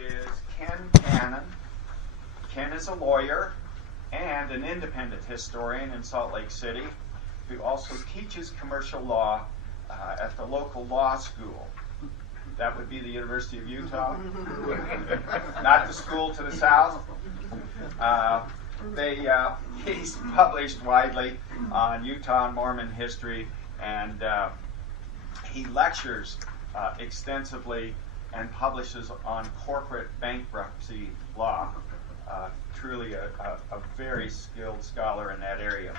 is Ken Cannon. Ken is a lawyer and an independent historian in Salt Lake City who also teaches commercial law at the local law school. That would be the University of Utah, not the school to the south. He's published widely on Utah and Mormon history, and he lectures extensively and publishes on corporate bankruptcy law. Truly a very skilled scholar in that area.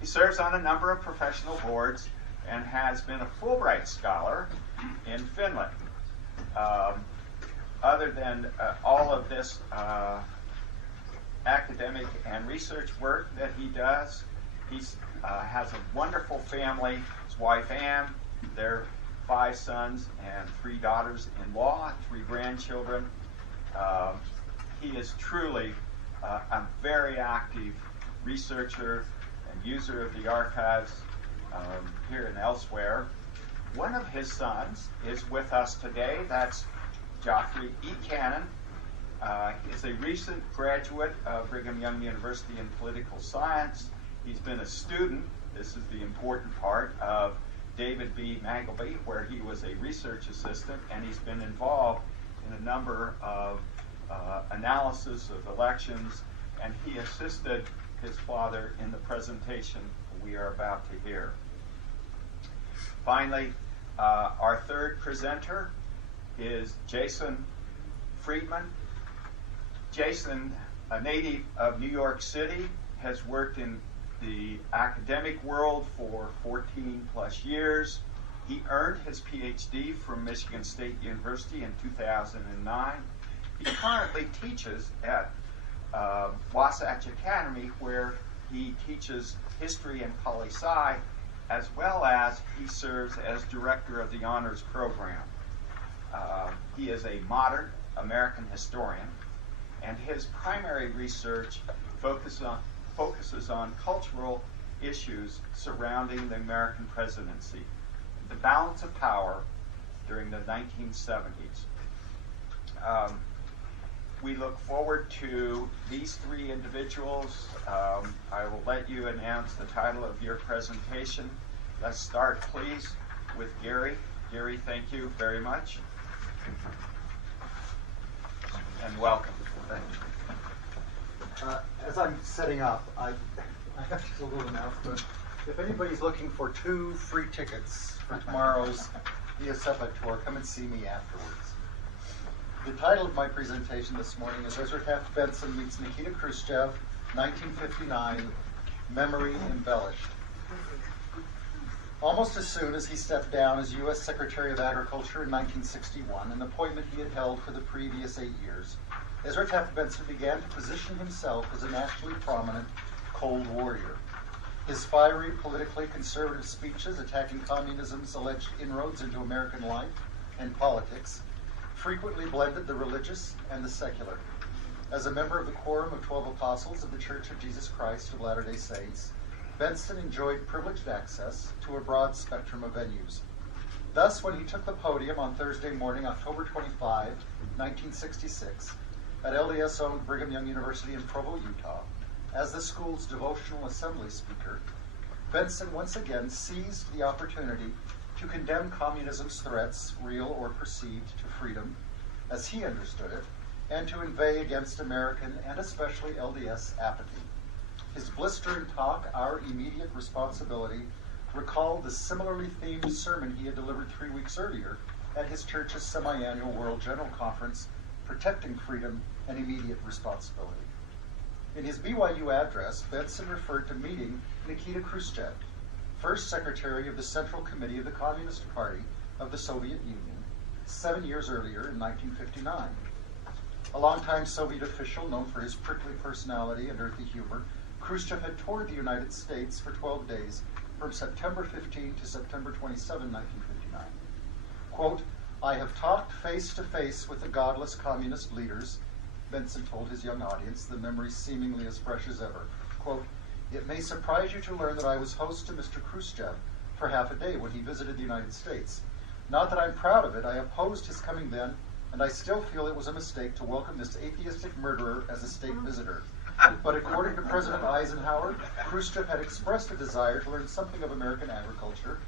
He serves on a number of professional boards and has been a Fulbright scholar in Finland. Other than all of this academic and research work that he does, he has a wonderful family. His wife Anne, their 5 sons and 3 daughters-in-law, 3 grandchildren. He is truly a very active researcher and user of the archives here and elsewhere. One of his sons is with us today. That's Geoffrey E. Cannon. He is a recent graduate of Brigham Young University in political science. He's been a student, this is the important part, of David B. Magleby, where he was a research assistant, and he's been involved in a number of analysis of elections, and he assisted his father in the presentation we are about to hear. Finally, our third presenter is Jason Friedman. Jason, a native of New York City, has worked in the academic world for 14 plus years. He earned his PhD from Michigan State University in 2009. He currently teaches at Wasatch Academy, where he teaches history and poli-sci, as well as he serves as director of the honors program. He is a modern American historian, and his primary research focuses on cultural issues surrounding the American presidency, the balance of power during the 1970s. We look forward to these 3 individuals. I will let you announce the title of your presentation. Let's start, please, with Gary. Gary, thank you very much. And welcome. Thank you. As I'm setting up, I have just a little announcement. If anybody's looking for 2 free tickets for tomorrow's ESFA tour, come and see me afterwards. The title of my presentation this morning is Ezra Taft Benson Meets Nikita Khrushchev, 1959, Memory Embellished. Almost as soon as he stepped down as U.S. Secretary of Agriculture in 1961, an appointment he had held for the previous 8 years, Ezra Taft Benson began to position himself as a nationally prominent Cold Warrior. His fiery, politically conservative speeches attacking communism's alleged inroads into American life and politics frequently blended the religious and the secular. As a member of the Quorum of 12 Apostles of the Church of Jesus Christ of Latter-day Saints, Benson enjoyed privileged access to a broad spectrum of venues. Thus, when he took the podium on Thursday morning, October 25, 1966, at LDS-owned Brigham Young University in Provo, Utah, as the school's devotional assembly speaker, Benson once again seized the opportunity to condemn communism's threats, real or perceived, to freedom, as he understood it, and to inveigh against American and especially LDS apathy. His blistering talk, Our Immediate Responsibility, recalled the similarly themed sermon he had delivered 3 weeks earlier at his church's semi-annual World General Conference, Protecting Freedom and Immediate Responsibility. In his BYU address, Benson referred to meeting Nikita Khrushchev, first Secretary of the Central Committee of the Communist Party of the Soviet Union, 7 years earlier in 1959. A longtime Soviet official known for his prickly personality and earthy humor, Khrushchev had toured the United States for 12 days from September 15 to September 27, 1959. Quote, "I have talked face to face with the godless communist leaders," Benson told his young audience, the memory seemingly as fresh as ever. Quote, "It may surprise you to learn that I was host to Mr. Khrushchev for half a day when he visited the United States. Not that I'm proud of it, I opposed his coming then and I still feel it was a mistake to welcome this atheistic murderer as a state visitor. But according to President Eisenhower, Khrushchev had expressed a desire to learn something of American agriculture,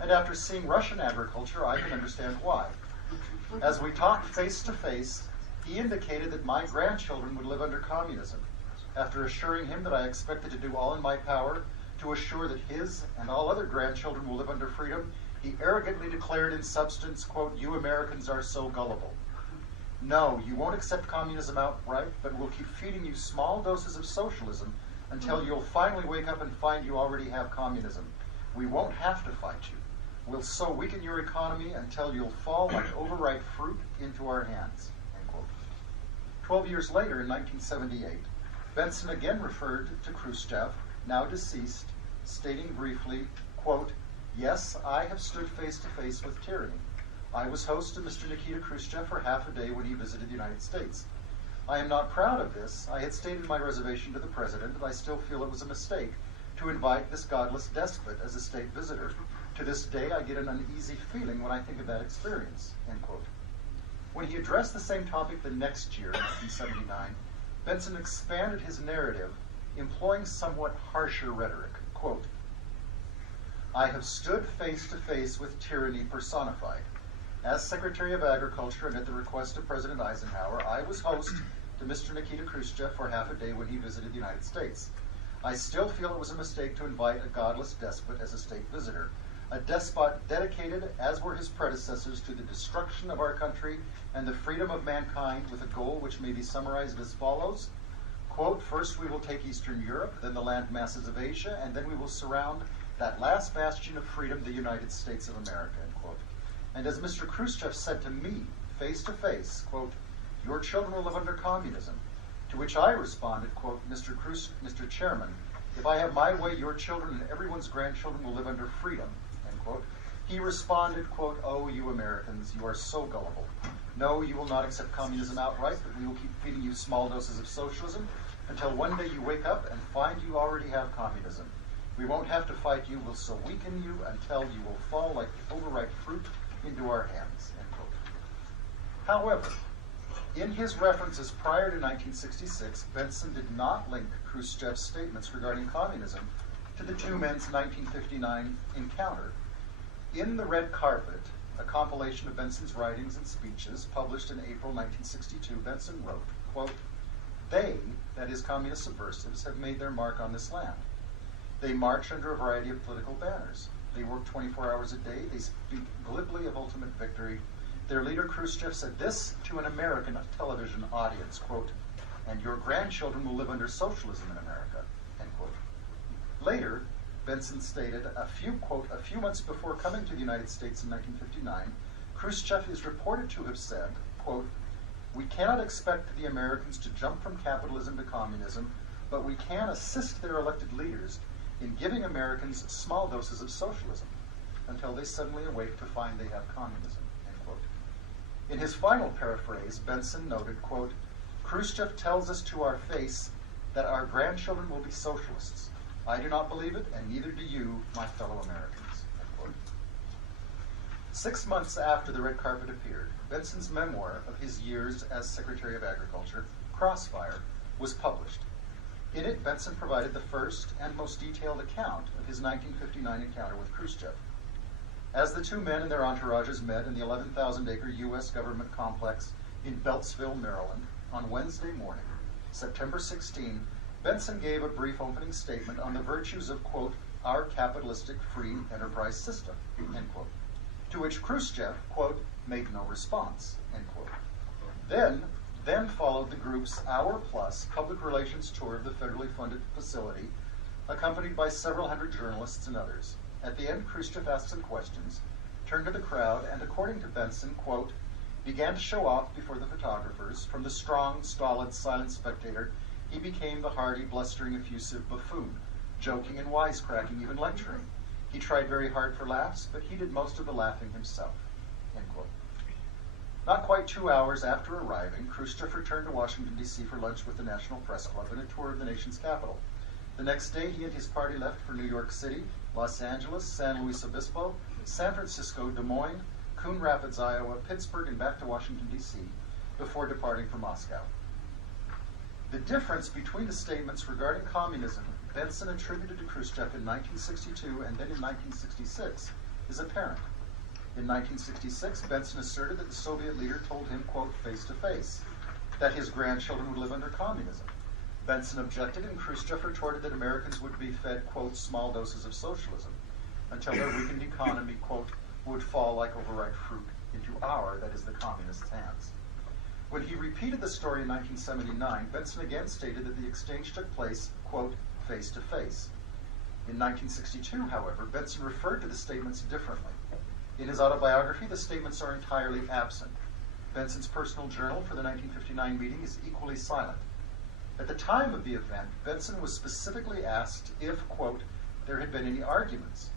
and after seeing Russian agriculture, I can understand why. As we talked face to face, he indicated that my grandchildren would live under communism. After assuring him that I expected to do all in my power to assure that his and all other grandchildren will live under freedom, he arrogantly declared in substance, quote, "You Americans are so gullible. No, you won't accept communism outright, but we'll keep feeding you small doses of socialism until you'll finally wake up and find you already have communism. We won't have to fight you. We'll so weaken your economy until you'll fall like overripe fruit into our hands." End quote. 12 years later, in 1978, Benson again referred to Khrushchev, now deceased, stating briefly, quote, "Yes, I have stood face to face with tyranny. I was host to Mr. Nikita Khrushchev for half a day when he visited the United States. I am not proud of this. I had stated my reservation to the president, and I still feel it was a mistake to invite this godless despot as a state visitor. To this day, I get an uneasy feeling when I think of that experience." End quote. When he addressed the same topic the next year, in 1979, Benson expanded his narrative, employing somewhat harsher rhetoric. Quote, "I have stood face to face with tyranny personified. As Secretary of Agriculture and at the request of President Eisenhower, I was host to Mr. Nikita Khrushchev for half a day when he visited the United States. I still feel it was a mistake to invite a godless despot as a state visitor, a despot dedicated, as were his predecessors, to the destruction of our country and the freedom of mankind, with a goal which may be summarized as follows, quote, "First we will take Eastern Europe, then the land masses of Asia, and then we will surround that last bastion of freedom, the United States of America," end quote. And as Mr. Khrushchev said to me, face to face, quote, "Your children will live under communism," to which I responded, quote, Mr. Chairman, "If I have my way, your children and everyone's grandchildren will live under freedom," end quote. He responded, quote, "Oh, you Americans, you are so gullible. No, you will not accept communism outright, but we will keep feeding you small doses of socialism until one day you wake up and find you already have communism. We won't have to fight you. We'll so weaken you until you will fall like overripe fruit into our hands," end quote. However, in his references prior to 1966, Benson did not link Khrushchev's statements regarding communism to the two men's 1959 encounter. In The Red Carpet, a compilation of Benson's writings and speeches published in April 1962, Benson wrote, quote, "They, that is communist subversives, have made their mark on this land. They march under a variety of political banners. They work 24 hours a day. They speak glibly of ultimate victory. Their leader Khrushchev said this to an American television audience, quote, 'And your grandchildren will live under socialism in America,' end quote." Later, Benson stated, a few months before coming to the United States in 1959, Khrushchev is reported to have said, quote, "We cannot expect the Americans to jump from capitalism to communism, but we can assist their elected leaders in giving Americans small doses of socialism until they suddenly awake to find they have communism," end quote. In his final paraphrase, Benson noted, quote, "Khrushchev tells us to our face that our grandchildren will be socialists. I do not believe it, and neither do you, my fellow Americans," end quote. 6 months after The Red Carpet appeared, Benson's memoir of his years as Secretary of Agriculture, Crossfire, was published. In it, Benson provided the first and most detailed account of his 1959 encounter with Khrushchev. As the two men and their entourages met in the 11,000-acre U.S. government complex in Beltsville, Maryland, on Wednesday morning, September 16, Benson gave a brief opening statement on the virtues of, quote, "our capitalistic free enterprise system," end quote, to which Khrushchev, quote, "made no response," end quote. Then followed the group's hour-plus public relations tour of the federally funded facility, accompanied by several hundred journalists and others. At the end, Khrushchev asked some questions, turned to the crowd, and according to Benson, quote, "began to show off before the photographers. From the strong, stolid, silent spectator, he became the hardy, blustering, effusive buffoon, joking and wisecracking, even lecturing. He tried very hard for laughs, but he did most of the laughing himself," end quote. Not quite 2 hours after arriving, Khrushchev returned to Washington, D.C. for lunch with the National Press Club and a tour of the nation's capital. The next day, he and his party left for New York City, Los Angeles, San Luis Obispo, San Francisco, Des Moines, Coon Rapids, Iowa, Pittsburgh, and back to Washington, D.C. before departing for Moscow. The difference between the statements regarding communism Benson attributed to Khrushchev in 1962 and then in 1966 is apparent. In 1966, Benson asserted that the Soviet leader told him, quote, face to face, that his grandchildren would live under communism. Benson objected, and Khrushchev retorted that Americans would be fed, quote, small doses of socialism until their weakened economy, quote, would fall like overripe fruit into our, that is the communists' hands. When he repeated the story in 1979, Benson again stated that the exchange took place, quote, face to face. In 1962, however, Benson referred to the statements differently. In his autobiography, the statements are entirely absent. Benson's personal journal for the 1959 meeting is equally silent. At the time of the event, Benson was specifically asked if, quote, there had been any arguments,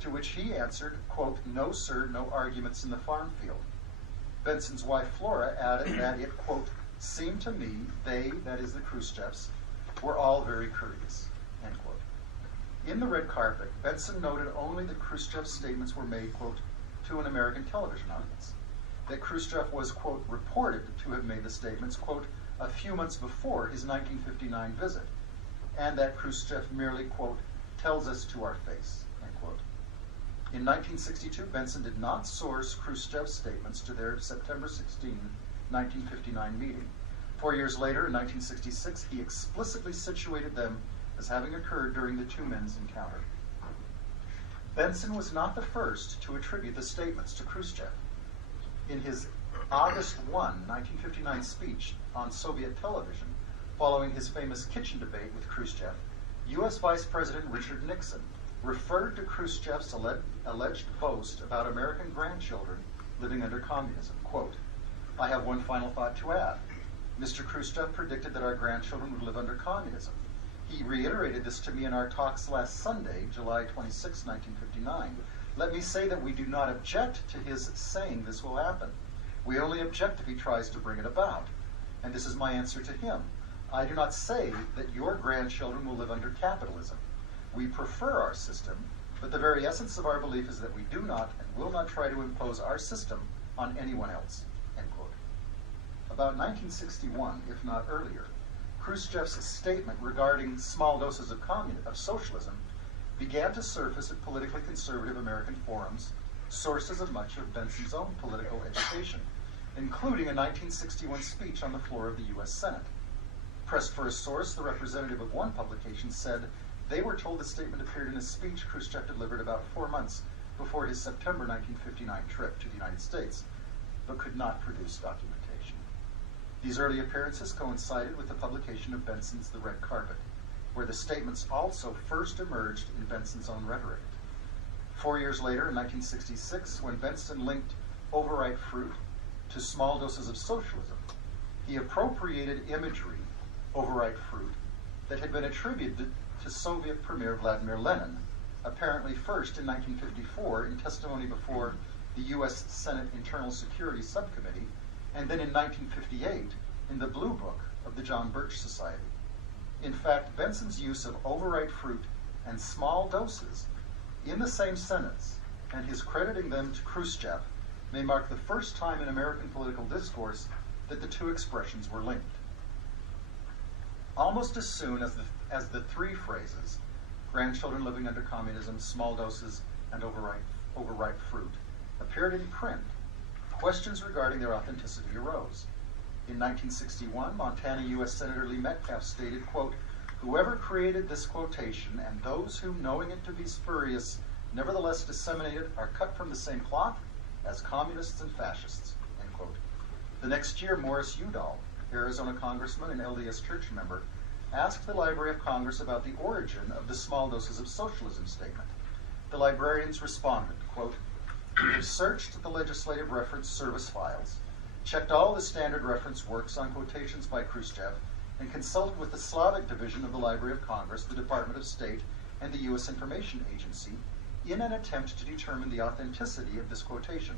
to which he answered, quote, no, sir, no arguments in the farm field. Benson's wife, Flora, added that it, quote, seemed to me they, that is the Khrushchevs, were all very courteous, end quote. In the red carpet, Benson noted only that Khrushchev's statements were made, quote, to an American television audience, that Khrushchev was, quote, reported to have made the statements, quote, a few months before his 1959 visit, and that Khrushchev merely, quote, tells us to our face, end quote. In 1962, Benson did not source Khrushchev's statements to their September 16, 1959 meeting. 4 years later, in 1966, he explicitly situated them as having occurred during the two men's encounter. Benson was not the first to attribute the statements to Khrushchev. In his August 1, 1959 speech on Soviet television, following his famous kitchen debate with Khrushchev, U.S. Vice President Richard Nixon referred to Khrushchev's alleged boast about American grandchildren living under communism. Quote, I have one final thought to add. Mr. Khrushchev predicted that our grandchildren would live under communism. He reiterated this to me in our talks last Sunday, July 26, 1959. Let me say that we do not object to his saying this will happen. We only object if he tries to bring it about. And this is my answer to him. I do not say that your grandchildren will live under capitalism. We prefer our system, but the very essence of our belief is that we do not and will not try to impose our system on anyone else, end quote. About 1961, if not earlier, Khrushchev's statement regarding small doses of socialism began to surface at politically conservative American forums, sources of much of Benson's own political education, including a 1961 speech on the floor of the U.S. Senate. Pressed for a source, the representative of one publication said they were told the statement appeared in a speech Khrushchev delivered about 4 months before his September 1959 trip to the United States, but could not produce documentation. These early appearances coincided with the publication of Benson's The Red Carpet, where the statements also first emerged in Benson's own rhetoric. 4 years later, in 1966, when Benson linked overripe fruit to small doses of socialism, he appropriated imagery, overripe fruit, that had been attributed to Soviet Premier Vladimir Lenin, apparently first in 1954 in testimony before the U.S. Senate Internal Security Subcommittee, and then in 1958 in the Blue Book of the John Birch Society. In fact, Benson's use of overripe fruit and small doses in the same sentence, and his crediting them to Khrushchev, may mark the first time in American political discourse that the two expressions were linked. Almost as soon as the three phrases, grandchildren living under communism, small doses, and overripe fruit, appeared in print, questions regarding their authenticity arose. In 1961, Montana U.S. Senator Lee Metcalf stated, quote, whoever created this quotation and those who, knowing it to be spurious, nevertheless disseminate it are cut from the same cloth as communists and fascists, end quote. The next year, Morris Udall, Arizona congressman and LDS church member, asked the Library of Congress about the origin of the small doses of socialism statement. The librarians responded, quote, we have searched the legislative reference service files, checked all the standard reference works on quotations by Khrushchev, and consulted with the Slavic Division of the Library of Congress, the Department of State, and the U.S. Information Agency in an attempt to determine the authenticity of this quotation.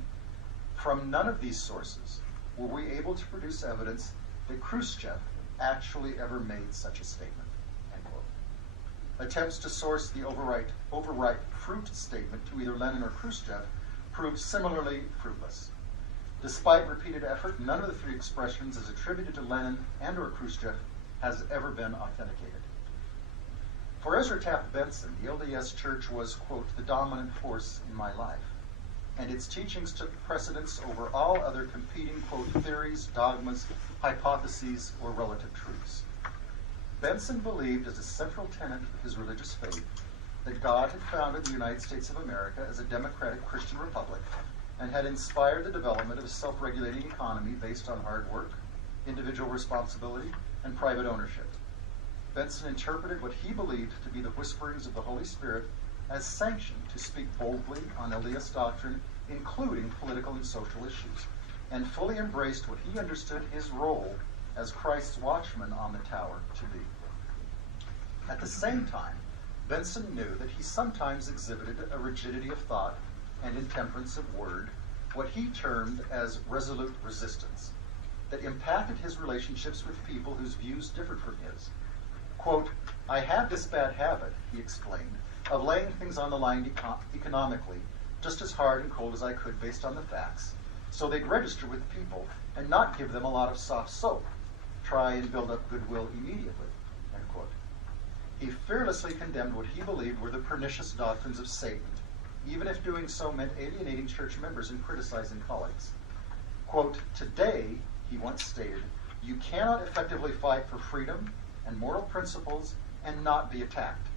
From none of these sources were we able to produce evidence that Khrushchev actually ever made such a statement, end quote. Attempts to source the overripe fruit statement to either Lenin or Khrushchev proved similarly fruitless. Despite repeated effort, none of the three expressions as attributed to Lenin and or Khrushchev has ever been authenticated. For Ezra Taft Benson, the LDS Church was, quote, the dominant force in my life, and its teachings took precedence over all other competing, quote, theories, dogmas, hypotheses, or relative truths. Benson believed as a central tenet of his religious faith that God had founded the United States of America as a democratic Christian republic and had inspired the development of a self-regulating economy based on hard work, individual responsibility, and private ownership. Benson interpreted what he believed to be the whisperings of the Holy Spirit as sanction to speak boldly on LDS doctrine, including political and social issues, and fully embraced what he understood his role as Christ's watchman on the tower to be. At the same time, Benson knew that he sometimes exhibited a rigidity of thought and intemperance of word, what he termed as resolute resistance, that impacted his relationships with people whose views differed from his. Quote, I had this bad habit, he explained, of laying things on the line economically just as hard and cold as I could based on the facts, so they'd register with people and not give them a lot of soft soap, try and build up goodwill immediately, end quote. He fearlessly condemned what he believed were the pernicious doctrines of Satan, even if doing so meant alienating church members and criticizing colleagues. Quote, today, he once stated, you cannot effectively fight for freedom and moral principles and not be attacked.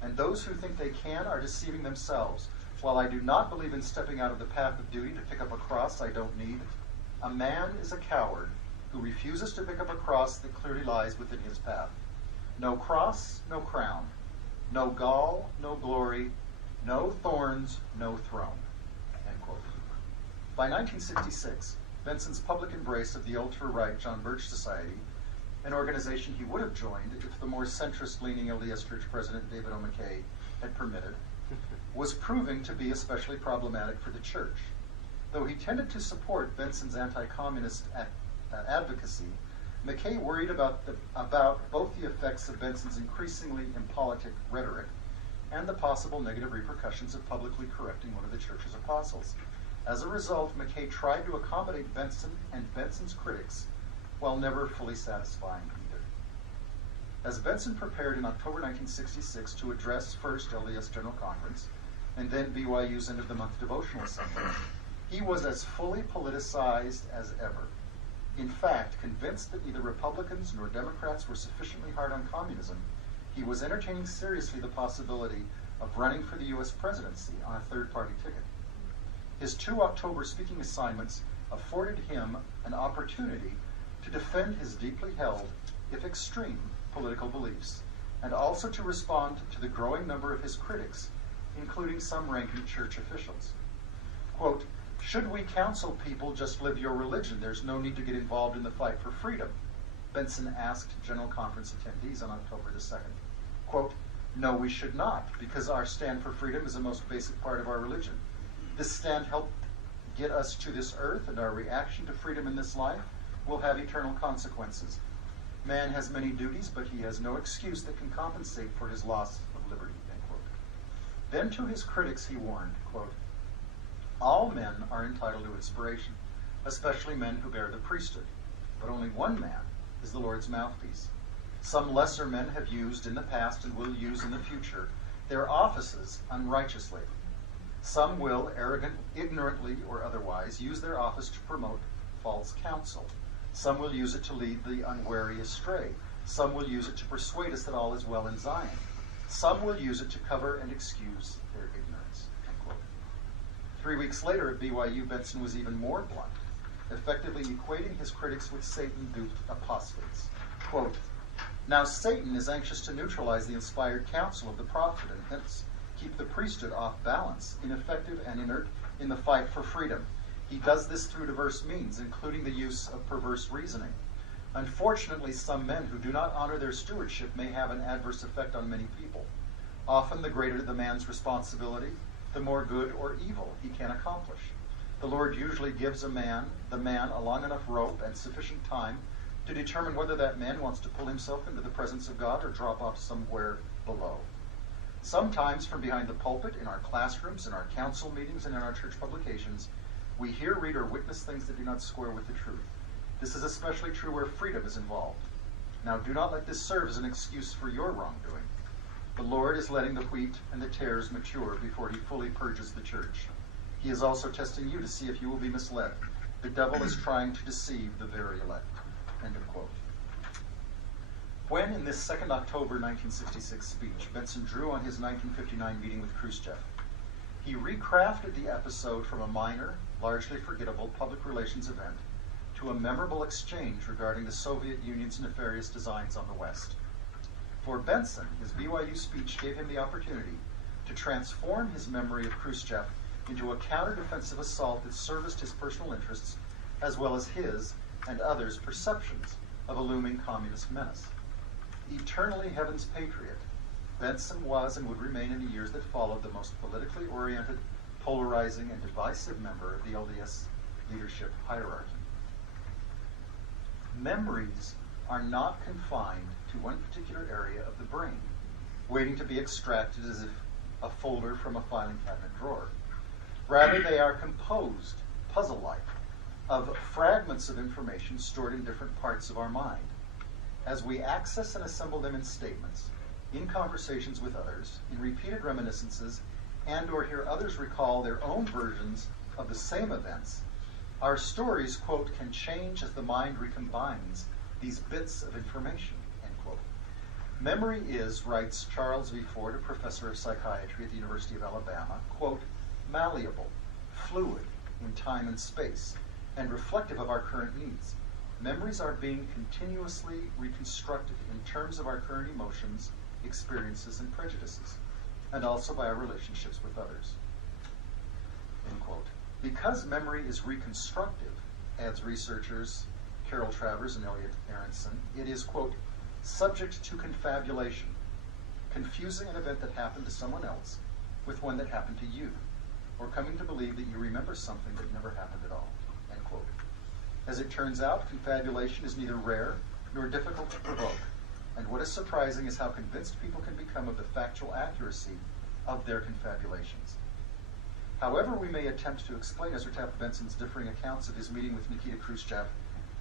And those who think they can are deceiving themselves. While I do not believe in stepping out of the path of duty to pick up a cross I don't need, a man is a coward who refuses to pick up a cross that clearly lies within his path. No cross, no crown. No gall, no glory. No thorns, no throne. End quote. By 1966, Benson's public embrace of the ultra-right John Birch Society, an organization he would have joined if the more centrist-leaning LDS Church President David O. McKay had permitted, was proving to be especially problematic for the church. Though he tended to support Benson's anti-communist advocacy, McKay worried about both the effects of Benson's increasingly impolitic rhetoric and the possible negative repercussions of publicly correcting one of the church's apostles. As a result, McKay tried to accommodate Benson and Benson's critics while never fully satisfying either. As Benson prepared in October 1966 to address first LDS General Conference and then BYU's end-of-the-month devotional assembly, he was as fully politicized as ever. In fact, convinced that neither Republicans nor Democrats were sufficiently hard on communism, he was entertaining seriously the possibility of running for the U.S. presidency on a third-party ticket. His 2 October speaking assignments afforded him an opportunity to defend his deeply held, if extreme, political beliefs, and also to respond to the growing number of his critics, including some ranking church officials. Quote, should we counsel people just live your religion? There's no need to get involved in the fight for freedom, Benson asked General Conference attendees on October the 2nd. Quote, no, we should not, because our stand for freedom is the most basic part of our religion. This stand helped get us to this earth, and our reaction to freedom in this life will have eternal consequences. Man has many duties, but he has no excuse that can compensate for his loss of liberty, end quote. Then to his critics he warned, quote, all men are entitled to inspiration, especially men who bear the priesthood, but only one man is the Lord's mouthpiece. Some lesser men have used in the past and will use in the future their offices unrighteously. Some will, ignorantly or otherwise, use their office to promote false counsel. Some will use it to lead the unwary astray. Some will use it to persuade us that all is well in Zion. Some will use it to cover and excuse their ignorance. End quote. 3 weeks later at BYU, Benson was even more blunt, effectively equating his critics with Satan-duped apostates. Quote, now Satan is anxious to neutralize the inspired counsel of the prophet and hence keep the priesthood off balance, ineffective and inert in the fight for freedom. He does this through diverse means, including the use of perverse reasoning. Unfortunately, some men who do not honor their stewardship may have an adverse effect on many people. Often the greater the man's responsibility, the more good or evil he can accomplish. The Lord usually gives the man a long enough rope and sufficient time to determine whether that man wants to pull himself into the presence of God or drop off somewhere below. Sometimes from behind the pulpit, in our classrooms, in our council meetings, and in our church publications, we hear, read, or witness things that do not square with the truth. This is especially true where freedom is involved. Now, do not let this serve as an excuse for your wrongdoing. The Lord is letting the wheat and the tares mature before he fully purges the church. He is also testing you to see if you will be misled. The devil is trying to deceive the very elect. End of quote. When, in this 2nd October 1966 speech, Benson drew on his 1959 meeting with Khrushchev, he recrafted the episode from a minor, largely forgettable public relations event to a memorable exchange regarding the Soviet Union's nefarious designs on the West. For Benson, his BYU speech gave him the opportunity to transform his memory of Khrushchev into a counter-defensive assault that serviced his personal interests as well as his and others' perceptions of a looming communist menace. Eternally Heaven's patriot, Benson was and would remain in the years that followed the most politically oriented, polarizing, and divisive member of the LDS leadership hierarchy. Memories are not confined to one particular area of the brain, waiting to be extracted as if a folder from a filing cabinet drawer. Rather, they are composed, puzzle-like, of fragments of information stored in different parts of our mind. As we access and assemble them in statements, in conversations with others, in repeated reminiscences, and or hear others recall their own versions of the same events, our stories, quote, can change as the mind recombines these bits of information, end quote. Memory is, writes Charles V. Ford, a professor of psychiatry at the University of Alabama, quote, malleable, fluid in time and space, and reflective of our current needs. Memories are being continuously reconstructed in terms of our current emotions, experiences, and prejudices, and also by our relationships with others, end quote. Because memory is reconstructive, adds researchers Carol Travers and Elliot Aronson, it is, quote, subject to confabulation, confusing an event that happened to someone else with one that happened to you, or coming to believe that you remember something that never happened at all, end quote. As it turns out, confabulation is neither rare nor difficult to provoke, and what is surprising is how convinced people can become of the factual accuracy of their confabulations. However we may attempt to explain Ezra Taft Benson's differing accounts of his meeting with Nikita Khrushchev,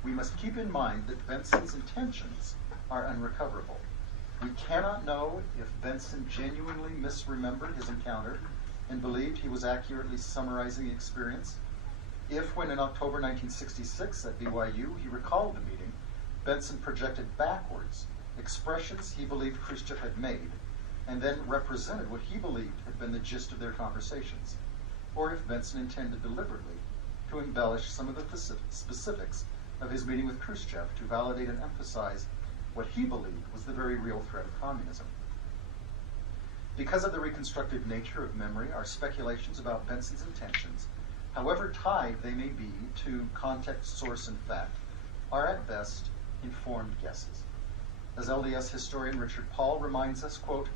we must keep in mind that Benson's intentions are unrecoverable. We cannot know if Benson genuinely misremembered his encounter and believed he was accurately summarizing the experience. If, when in October 1966 at BYU he recalled the meeting, Benson projected backwards expressions he believed Khrushchev had made, and then represented what he believed had been the gist of their conversations, or if Benson intended deliberately to embellish some of the specifics of his meeting with Khrushchev to validate and emphasize what he believed was the very real threat of communism. Because of the reconstructive nature of memory, our speculations about Benson's intentions, however tied they may be to context, source, and fact, are at best informed guesses. As LDS historian Richard Paul reminds us, quote,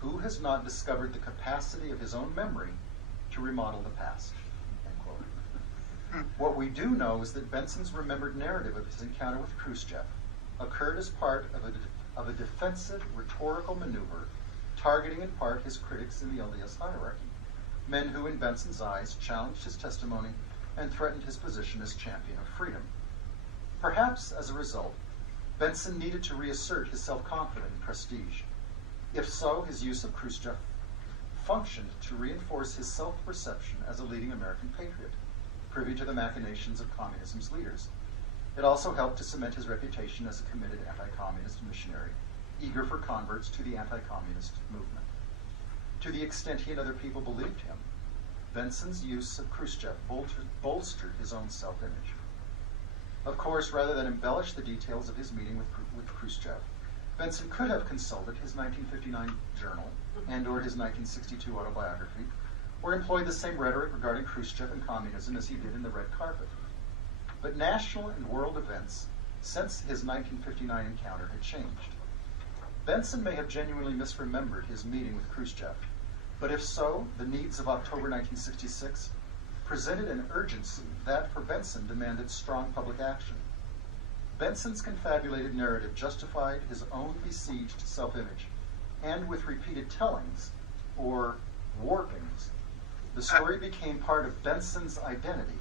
who has not discovered the capacity of his own memory to remodel the past, end quote. What we do know is that Benson's remembered narrative of his encounter with Khrushchev occurred as part of a defensive rhetorical maneuver targeting in part his critics in the LDS hierarchy, men who, in Benson's eyes, challenged his testimony and threatened his position as champion of freedom. Perhaps, as a result, Benson needed to reassert his self-confidence and prestige. If so, his use of Khrushchev functioned to reinforce his self-perception as a leading American patriot, privy to the machinations of communism's leaders. It also helped to cement his reputation as a committed anti-communist missionary, eager for converts to the anti-communist movement. To the extent he and other people believed him, Benson's use of Khrushchev bolstered his own self-image. Of course, rather than embellish the details of his meeting with Khrushchev, Benson could have consulted his 1959 journal and or his 1962 autobiography, or employed the same rhetoric regarding Khrushchev and communism as he did in The Red Carpet. But national and world events since his 1959 encounter had changed. Benson may have genuinely misremembered his meeting with Khrushchev, but if so, the needs of October 1966 presented an urgency that, for Benson, demanded strong public action. Benson's confabulated narrative justified his own besieged self-image, and with repeated tellings, or warpings, the story became part of Benson's identity,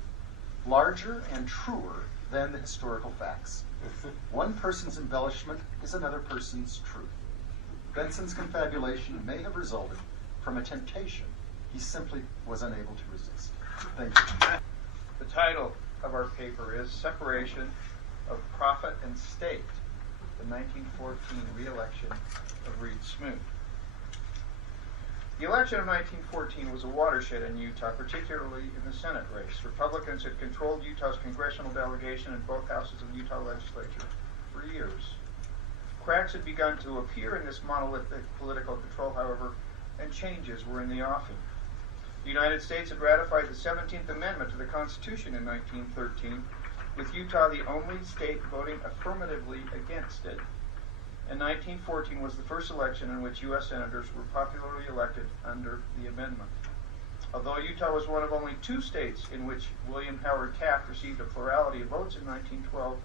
larger and truer than the historical facts. One person's embellishment is another person's truth. Benson's confabulation may have resulted from a temptation he simply was unable to resist. Thank you. The title of our paper is Separation of Prophet and State, the 1914 Reelection of Reed Smoot. The election of 1914 was a watershed in Utah, particularly in the Senate race. Republicans had controlled Utah's congressional delegation in both houses of the Utah legislature for years. Cracks had begun to appear in this monolithic political control, however, and changes were in the offing. The United States had ratified the 17th Amendment to the Constitution in 1913, with Utah the only state voting affirmatively against it. And 1914 was the first election in which U.S. senators were popularly elected under the amendment. Although Utah was one of only two states in which William Howard Taft received a plurality of votes in 1912,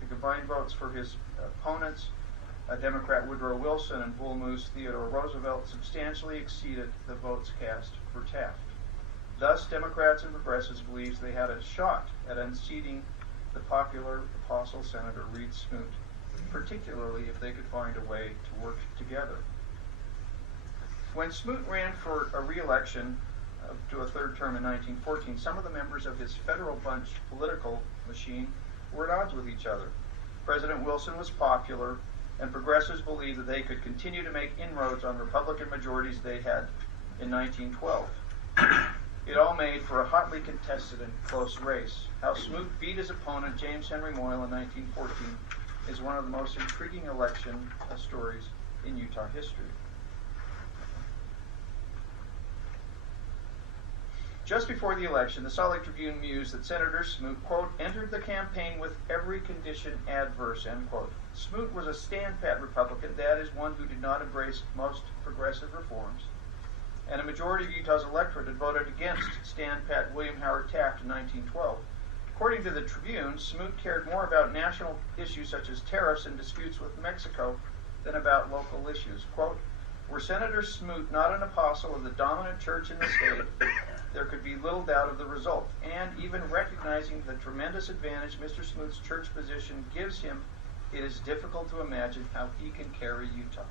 the combined votes for his opponents, Democrat Woodrow Wilson and Bull Moose Theodore Roosevelt, substantially exceeded the votes cast for Taft. Thus, Democrats and progressives believed they had a shot at unseating the popular apostle Senator Reed Smoot, particularly if they could find a way to work together. When Smoot ran for a re-election to a third term in 1914, some of the members of his federal bunch political machine were at odds with each other. President Wilson was popular, and progressives believed that they could continue to make inroads on Republican majorities they had in 1912. It all made for a hotly contested and close race. How Smoot beat his opponent, James Henry Moyle, in 1914 is one of the most intriguing election stories in Utah history. Just before the election, the Salt Lake Tribune mused that Senator Smoot, quote, entered the campaign with every condition adverse, end quote. Smoot was a stand-pat Republican, that is, one who did not embrace most progressive reforms, and a majority of Utah's electorate had voted against stand-pat William Howard Taft in 1912. According to the Tribune, Smoot cared more about national issues such as tariffs and disputes with Mexico than about local issues. Quote, were Senator Smoot not an apostle of the dominant church in the state, there could be little doubt of the result. And even recognizing the tremendous advantage Mr. Smoot's church position gives him, it is difficult to imagine how he can carry Utah.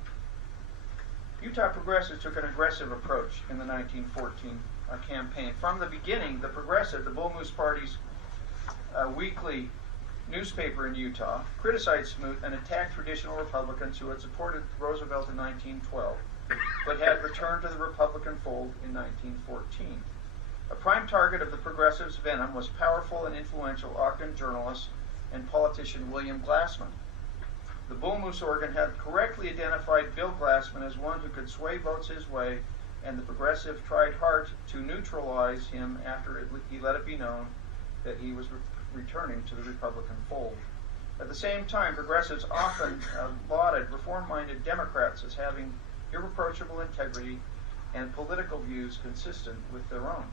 Utah progressives took an aggressive approach in the 1914 campaign. From the beginning, the Progressive, the Bull Moose Party's weekly newspaper in Utah, criticized Smoot and attacked traditional Republicans who had supported Roosevelt in 1912, but had returned to the Republican fold in 1914. A prime target of the Progressives' venom was powerful and influential Ogden journalist and politician William Glassman. The Bull Moose organ had correctly identified Bill Glassman as one who could sway votes his way, and the Progressive tried hard to neutralize him after he let it be known that he was returning to the Republican fold. At the same time, progressives often lauded reform-minded Democrats as having irreproachable integrity and political views consistent with their own.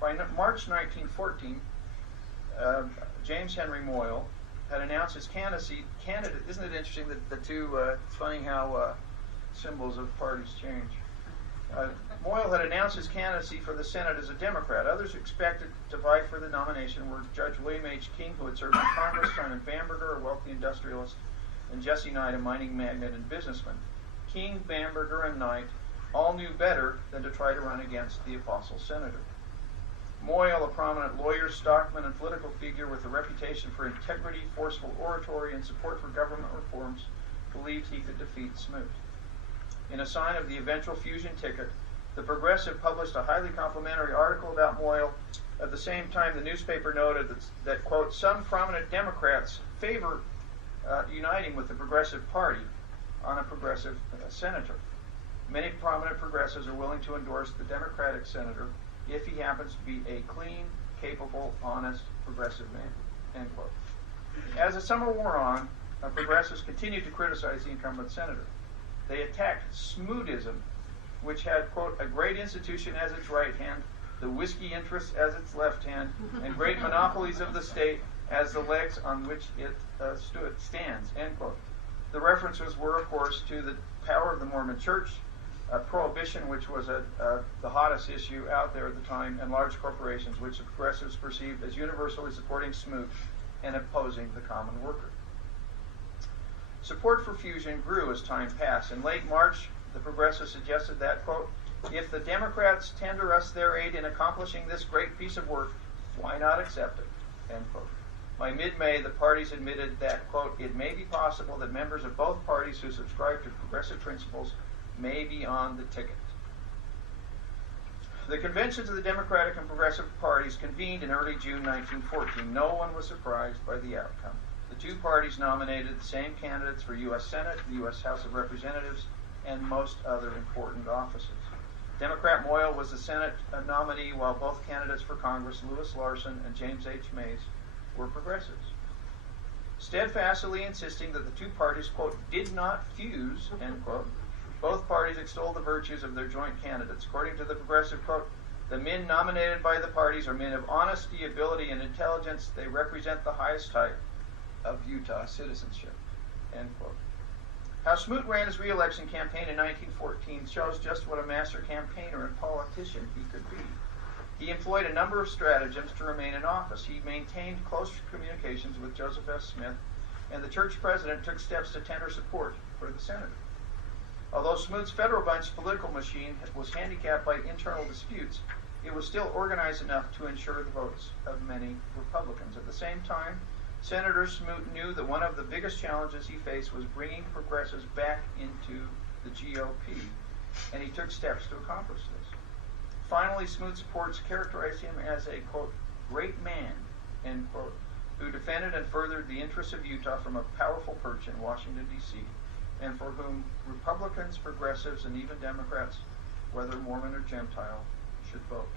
By March 1914, James Henry Moyle had announced his candidate. Isn't it interesting that the two, it's funny how symbols of parties change. Moyle had announced his candidacy for the Senate as a Democrat. Others expected to vie for the nomination were Judge William H. King, who had served in Congress, Simon Bamberger, a wealthy industrialist, and Jesse Knight, a mining magnate and businessman. King, Bamberger, and Knight all knew better than to try to run against the apostle senator. Moyle, a prominent lawyer, stockman, and political figure with a reputation for integrity, forceful oratory, and support for government reforms, believed he could defeat Smoot. In a sign of the eventual fusion ticket, the Progressive published a highly complimentary article about Moyle. At the same time, the newspaper noted that quote, some prominent Democrats favor uniting with the Progressive Party on a progressive senator. Many prominent progressives are willing to endorse the Democratic senator if he happens to be a clean, capable, honest, progressive man, end quote. As the summer wore on, progressives continued to criticize the incumbent senator. They attacked Smootism, which had, quote, a great institution as its right hand, the whiskey interests as its left hand, and great monopolies of the state as the legs on which it stands, end quote. The references were, of course, to the power of the Mormon Church, prohibition, which was the hottest issue out there at the time, and large corporations, which the progressives perceived as universally supporting Smoot and opposing the common worker. Support for fusion grew as time passed. In late March, the progressives suggested that, quote, if the Democrats tender us their aid in accomplishing this great piece of work, why not accept it, end quote. By mid-May, the parties admitted that, quote, it may be possible that members of both parties who subscribe to progressive principles may be on the ticket. The conventions of the Democratic and Progressive parties convened in early June 1914. No one was surprised by the outcome. The two parties nominated the same candidates for U.S. Senate, the U.S. House of Representatives, and most other important offices. Democrat Moyle was the Senate nominee, while both candidates for Congress, Lewis Larson and James H. Mays, were progressives. Steadfastly insisting that the two parties, quote, did not fuse, end quote, both parties extolled the virtues of their joint candidates. According to the progressive, quote, the men nominated by the parties are men of honesty, ability, and intelligence. They represent the highest type of Utah citizenship, end quote. How Smoot ran his re-election campaign in 1914 shows just what a master campaigner and politician he could be. He employed a number of stratagems to remain in office. He maintained close communications with Joseph S. Smith, and the church president took steps to tender support for the senator. Although Smoot's federal bench political machine was handicapped by internal disputes, it was still organized enough to ensure the votes of many Republicans. At the same time, Senator Smoot knew that one of the biggest challenges he faced was bringing progressives back into the GOP, and he took steps to accomplish this. Finally, Smoot's supporters characterized him as a, quote, great man, end quote, who defended and furthered the interests of Utah from a powerful perch in Washington, D.C., and for whom Republicans, progressives, and even Democrats, whether Mormon or Gentile, should vote.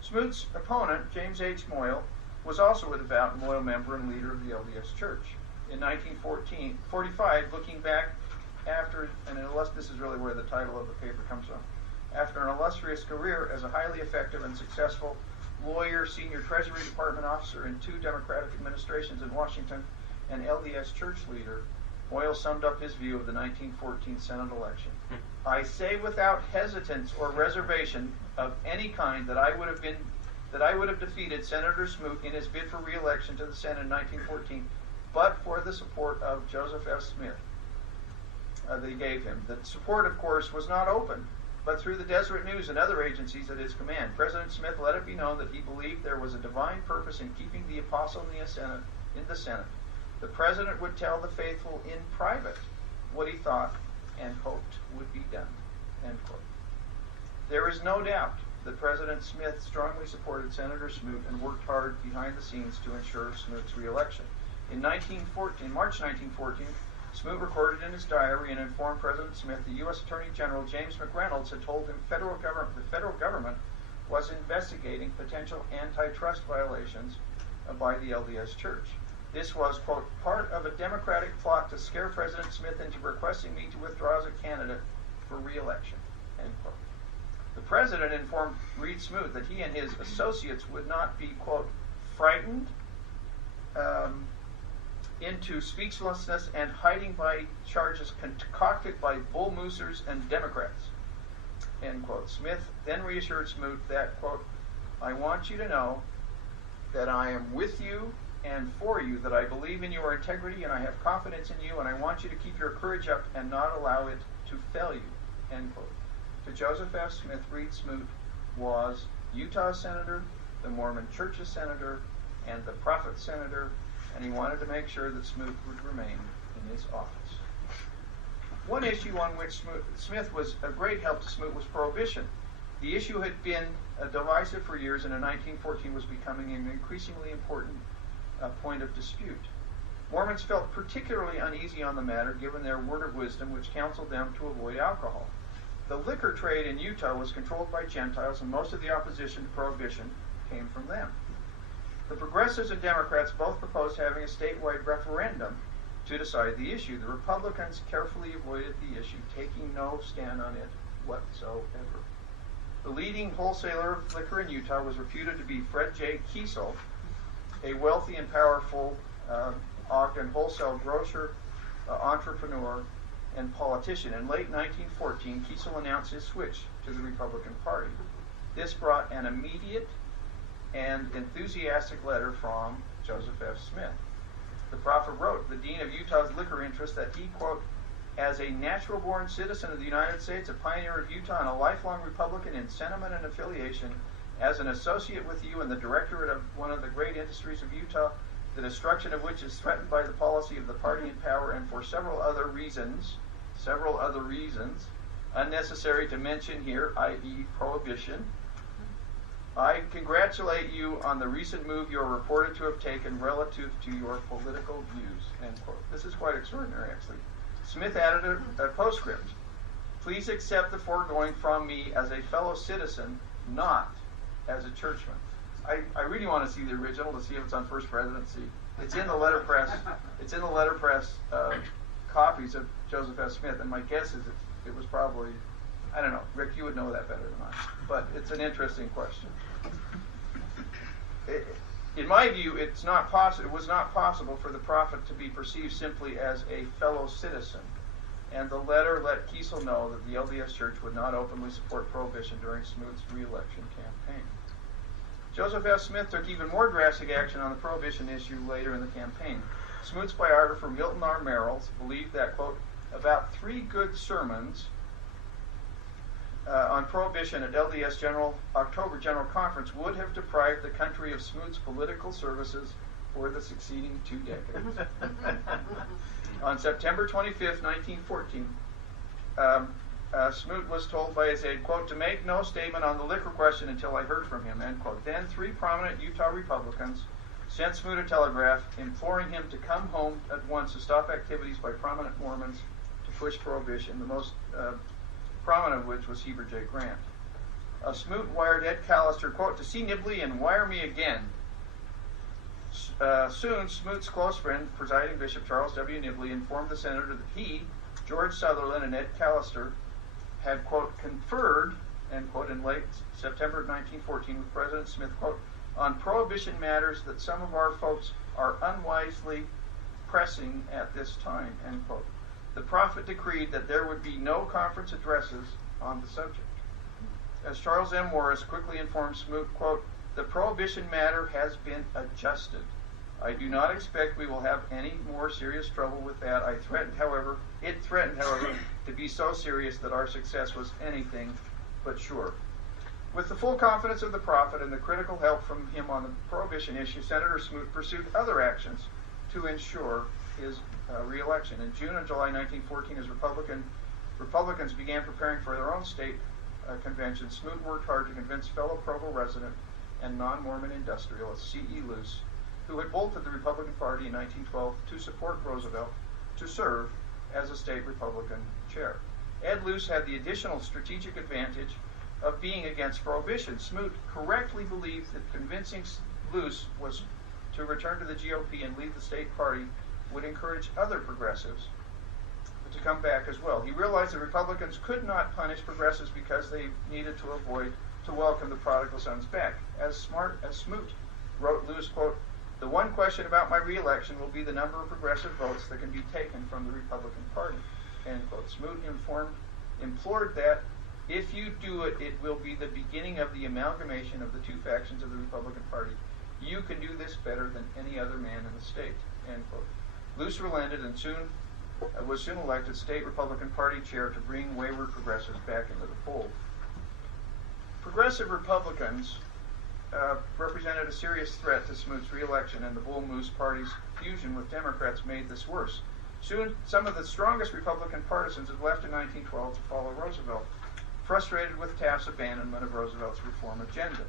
Smoot's opponent, James H. Moyle, was also a devout and loyal member and leader of the LDS Church. In 1945, looking back after, and this is really where the title of the paper comes from, after an illustrious career as a highly effective and successful lawyer, senior Treasury Department officer in 2 Democratic administrations in Washington, and LDS church leader, Moyle summed up his view of the 1914 Senate election. I say without hesitance or reservation of any kind that I would have defeated Senator Smoot in his bid for re-election to the Senate in 1914, but for the support of Joseph F. Smith they gave him. The support, of course, was not open, but through the Deseret News and other agencies at his command, President Smith let it be known that he believed there was a divine purpose in keeping the apostle in the Senate. The president would tell the faithful in private what he thought and hoped would be done, end quote. There is no doubt that President Smith strongly supported Senator Smoot and worked hard behind the scenes to ensure Smoot's re-election. In March 1914, Smoot recorded in his diary and informed President Smith the U.S. Attorney General James McReynolds had told him the federal government was investigating potential antitrust violations by the LDS Church. This was, quote, part of a Democratic plot to scare President Smith into requesting me to withdraw as a candidate for re-election, end quote. The president informed Reed Smoot that he and his associates would not be, quote, frightened into speechlessness and hiding by charges concocted by bull moosers and Democrats, end quote. Smith then reassured Smoot that, quote, I want you to know that I am with you and for you, that I believe in your integrity and I have confidence in you, and I want you to keep your courage up and not allow it to fail you, end quote. To Joseph F. Smith, Reed Smoot was Utah senator, the Mormon Church's senator, and the Prophet's senator, and he wanted to make sure that Smoot would remain in his office. One issue on which Smith was a great help to Smoot was prohibition. The issue had been divisive for years, and in 1914 was becoming an increasingly important point of dispute. Mormons felt particularly uneasy on the matter, given their word of wisdom, which counseled them to avoid alcohol. The liquor trade in Utah was controlled by Gentiles, and most of the opposition to prohibition came from them. The progressives and Democrats both proposed having a statewide referendum to decide the issue. The Republicans carefully avoided the issue, taking no stand on it whatsoever. The leading wholesaler of liquor in Utah was reputed to be Fred J. Kiesel, a wealthy and powerful Ogden wholesale grocer, entrepreneur, and politician. In late 1914, Kiesel announced his switch to the Republican Party. This brought an immediate and enthusiastic letter from Joseph F. Smith. The prophet wrote, the dean of Utah's liquor interest, that he, quote, as a natural-born citizen of the United States, a pioneer of Utah, and a lifelong Republican in sentiment and affiliation, as an associate with you in the directorate of one of the great industries of Utah, the destruction of which is threatened by the policy of the party in power, and for several other reasons, unnecessary to mention here, i.e. prohibition, I congratulate you on the recent move you are reported to have taken relative to your political views, end quote. This is quite extraordinary, actually. Smith added a postscript. Please accept the foregoing from me as a fellow citizen, not as a churchman. I really want to see the original to see if it's on First Presidency. It's in the letterpress. It's in the letterpress copies of Joseph F. Smith, and my guess is it was probably, I don't know, Rick, you would know that better than I. But it's an interesting question. In my view, it was not possible for the prophet to be perceived simply as a fellow citizen. And the letter let Kiesel know that the LDS Church would not openly support prohibition during Smoot's re-election campaign. Joseph F. Smith took even more drastic action on the prohibition issue later in the campaign. Smoot's biographer, Milton R. Merrills, believed that, quote, about 3 good sermons on prohibition at LDS October General Conference would have deprived the country of Smoot's political services for the succeeding 2 decades. On September 25th, 1914, Smoot was told by his aide, quote, to make no statement on the liquor question until I heard from him, end quote. Then 3 prominent Utah Republicans sent Smoot a telegraph imploring him to come home at once to stop activities by prominent Mormons to push prohibition, the most prominent of which was Heber J. Grant. Smoot wired Ed Callister, quote, to see Nibley and wire me again. Soon, Smoot's close friend, presiding Bishop Charles W. Nibley, informed the senator that he, George Sutherland, and Ed Callister had, quote, conferred, end quote, in late September of 1914 with President Smith, quote, on prohibition matters that some of our folks are unwisely pressing at this time, end quote. The prophet decreed that there would be no conference addresses on the subject. As Charles M. Morris quickly informed Smoot, quote, the prohibition matter has been adjusted. I do not expect we will have any more serious trouble with that. It threatened, however, to be so serious that our success was anything but sure. With the full confidence of the prophet and the critical help from him on the prohibition issue, Senator Smoot pursued other actions to ensure his re-election. In June and July 1914, as Republicans began preparing for their own state convention, Smoot worked hard to convince fellow Provo resident and non-Mormon industrialist C.E. Luce, who had bolted the Republican Party in 1912, to support Roosevelt to serve as a state Republican chair. Ed Luce had the additional strategic advantage of being against prohibition. Smoot correctly believed that convincing Luce was to return to the GOP and lead the state party would encourage other progressives to come back as well. He realized that Republicans could not punish progressives because they needed to welcome the prodigal sons back. As smart as Smoot wrote Luce, quote, the one question about my re-election will be the number of progressive votes that can be taken from the Republican Party, end quote. Smoot implored that if you do it, it will be the beginning of the amalgamation of the 2 factions of the Republican Party. You can do this better than any other man in the state, end quote. Luce relented and was soon elected state Republican Party chair to bring wayward progressives back into the fold. Progressive Republicans represented a serious threat to Smoot's re-election, and the Bull Moose Party's fusion with Democrats made this worse. Soon, some of the strongest Republican partisans had left in 1912 to follow Roosevelt, frustrated with Taft's abandonment of Roosevelt's reform agenda.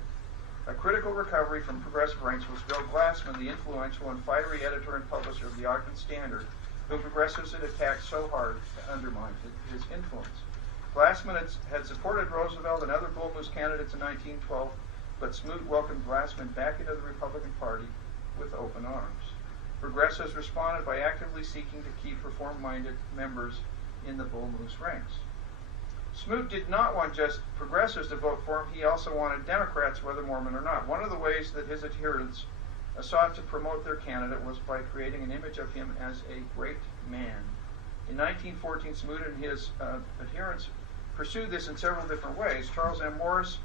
A critical recovery from progressive ranks was Bill Glassman, the influential and fiery editor and publisher of the Ogden Standard, who progressives had attacked so hard to undermine his influence. Glassman had supported Roosevelt and other Bull Moose candidates in 1912, but Smoot welcomed Glassman back into the Republican Party with open arms. Progressives responded by actively seeking to keep reform-minded members in the Bull Moose ranks. Smoot did not want just progressives to vote for him. He also wanted Democrats, whether Mormon or not. One of the ways that his adherents sought to promote their candidate was by creating an image of him as a great man, In 1914, Smoot and his adherents pursued this in several different ways. Charles M. Morris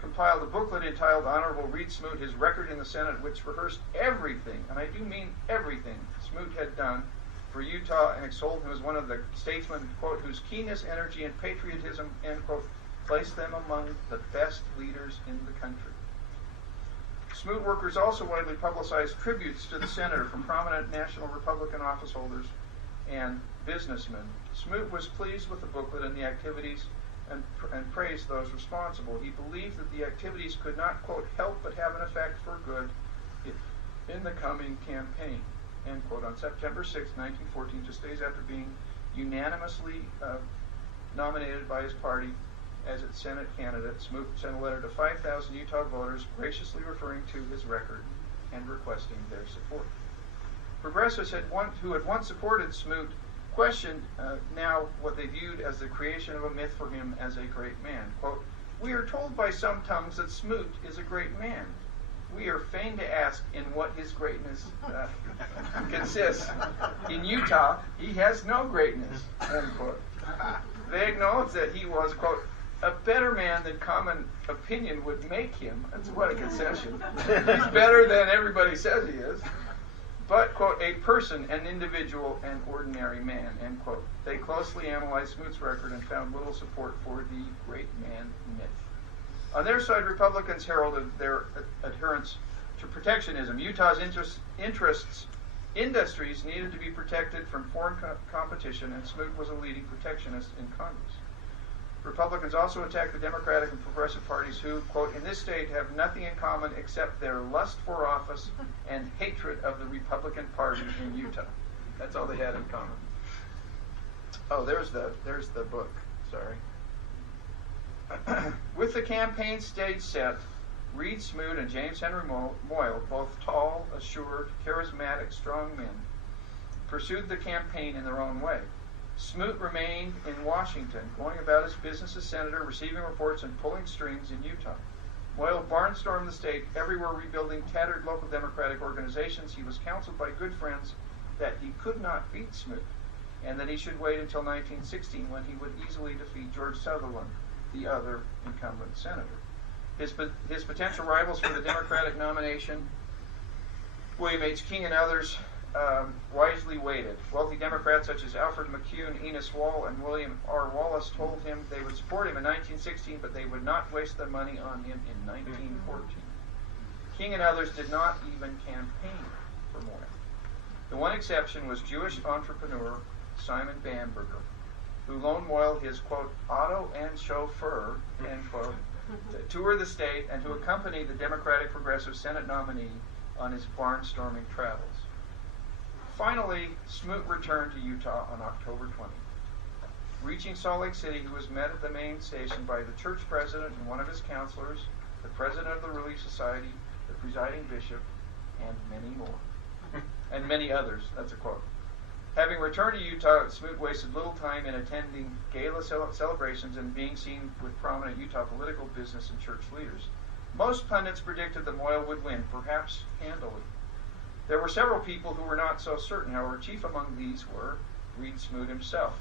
compiled a booklet entitled Honorable Reed Smoot, His Record in the Senate, which rehearsed everything, and I do mean everything, Smoot had done for Utah, and extolled him as one of the statesmen, quote, whose keenness, energy, and patriotism, end quote, placed them among the best leaders in the country. Smoot workers also widely publicized tributes to the senator from prominent national Republican office holders and businessmen. Smoot was pleased with the booklet and the activities and praised those responsible. He believed that the activities could not, quote, help but have an effect for good in the coming campaign, end quote. On September 6, 1914, just days after being unanimously nominated by his party as its Senate candidate, Smoot sent a letter to 5,000 Utah voters graciously referring to his record and requesting their support. Progressives who had once supported Smoot questioned now what they viewed as the creation of a myth for him as a great man. Quote, we are told by some tongues that Smoot is a great man. We are fain to ask in what his greatness consists. In Utah, he has no greatness, end quote. They acknowledged that he was, quote, a better man than common opinion would make him. That's what a concession. He's better than everybody says he is. But, quote, a person, an individual, an ordinary man, end quote. They closely analyzed Smoot's record and found little support for the great man myth. On their side, Republicans heralded their adherence to protectionism. Utah's industries needed to be protected from foreign competition, and Smoot was a leading protectionist in Congress. Republicans also attacked the Democratic and Progressive parties who, quote, in this state have nothing in common except their lust for office and hatred of the Republican Party in Utah. That's all they had in common. Oh, there's the book. Sorry. With the campaign stage set, Reed Smoot and James Henry Moyle, both tall, assured, charismatic, strong men, pursued the campaign in their own way. Smoot remained in Washington, going about his business as senator, receiving reports and pulling strings in Utah. Moyle barnstormed the state, everywhere rebuilding tattered local Democratic organizations. He was counseled by good friends that he could not beat Smoot, and that he should wait until 1916 when he would easily defeat George Sutherland, the other incumbent senator. His potential rivals for the Democratic nomination, William H. King and others, wisely waited. Wealthy Democrats such as Alfred McCune, Enos Wall, and William R. Wallace told him they would support him in 1916, but they would not waste their money on him in 1914. King and others did not even campaign for Moyle. The one exception was Jewish entrepreneur Simon Bamberger, who loaned Moyle his, quote, auto and chauffeur, end quote, to tour the state and to accompany the Democratic Progressive Senate nominee on his barnstorming travels. Finally, Smoot returned to Utah on October 20. Reaching Salt Lake City, he was met at the main station by the church president and one of his counselors, the president of the Relief Society, the presiding bishop, and many more. And many others, that's a quote. Having returned to Utah, Smoot wasted little time in attending gala celebrations and being seen with prominent Utah political, business, and church leaders. Most pundits predicted that Moyle would win, perhaps handily. There were several people who were not so certain. However, chief among these were Reed Smoot himself,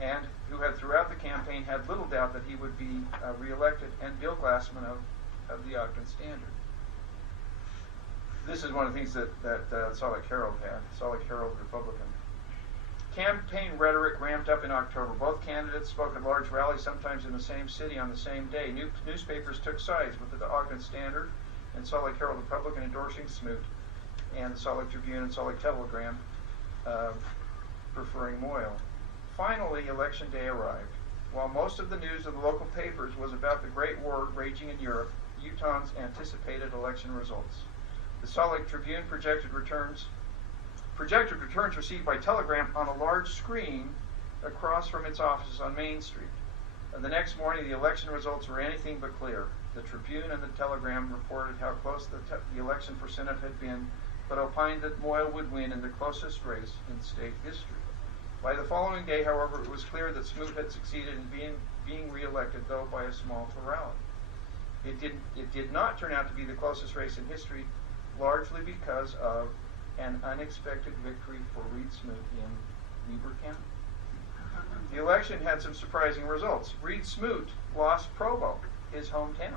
and who had throughout the campaign had little doubt that he would be reelected, and Bill Glassman of the Ogden Standard. This is one of the things that Salt Lake Herald had, Salt Lake Herald Republican. Campaign rhetoric ramped up in October. Both candidates spoke at large rallies, sometimes in the same city on the same day. Newspapers took sides, with the Ogden Standard and Salt Lake Herald Republican endorsing Smoot, and the Salt Lake Tribune and Salt Lake Telegram preferring Moyle. Finally, Election Day arrived. While most of the news of the local papers was about the Great War raging in Europe, Utahns anticipated election results. The Salt Lake Tribune projected returns received by telegram on a large screen across from its offices on Main Street. The next morning, the election results were anything but clear. The Tribune and the Telegram reported how close the election for Senate had been, but opined that Moyle would win in the closest race in state history. By the following day, however, it was clear that Smoot had succeeded in being reelected, though by a small plurality. It did not turn out to be the closest race in history, largely because of an unexpected victory for Reed Smoot in Weber County. The election had some surprising results. Reed Smoot lost Provo, his hometown,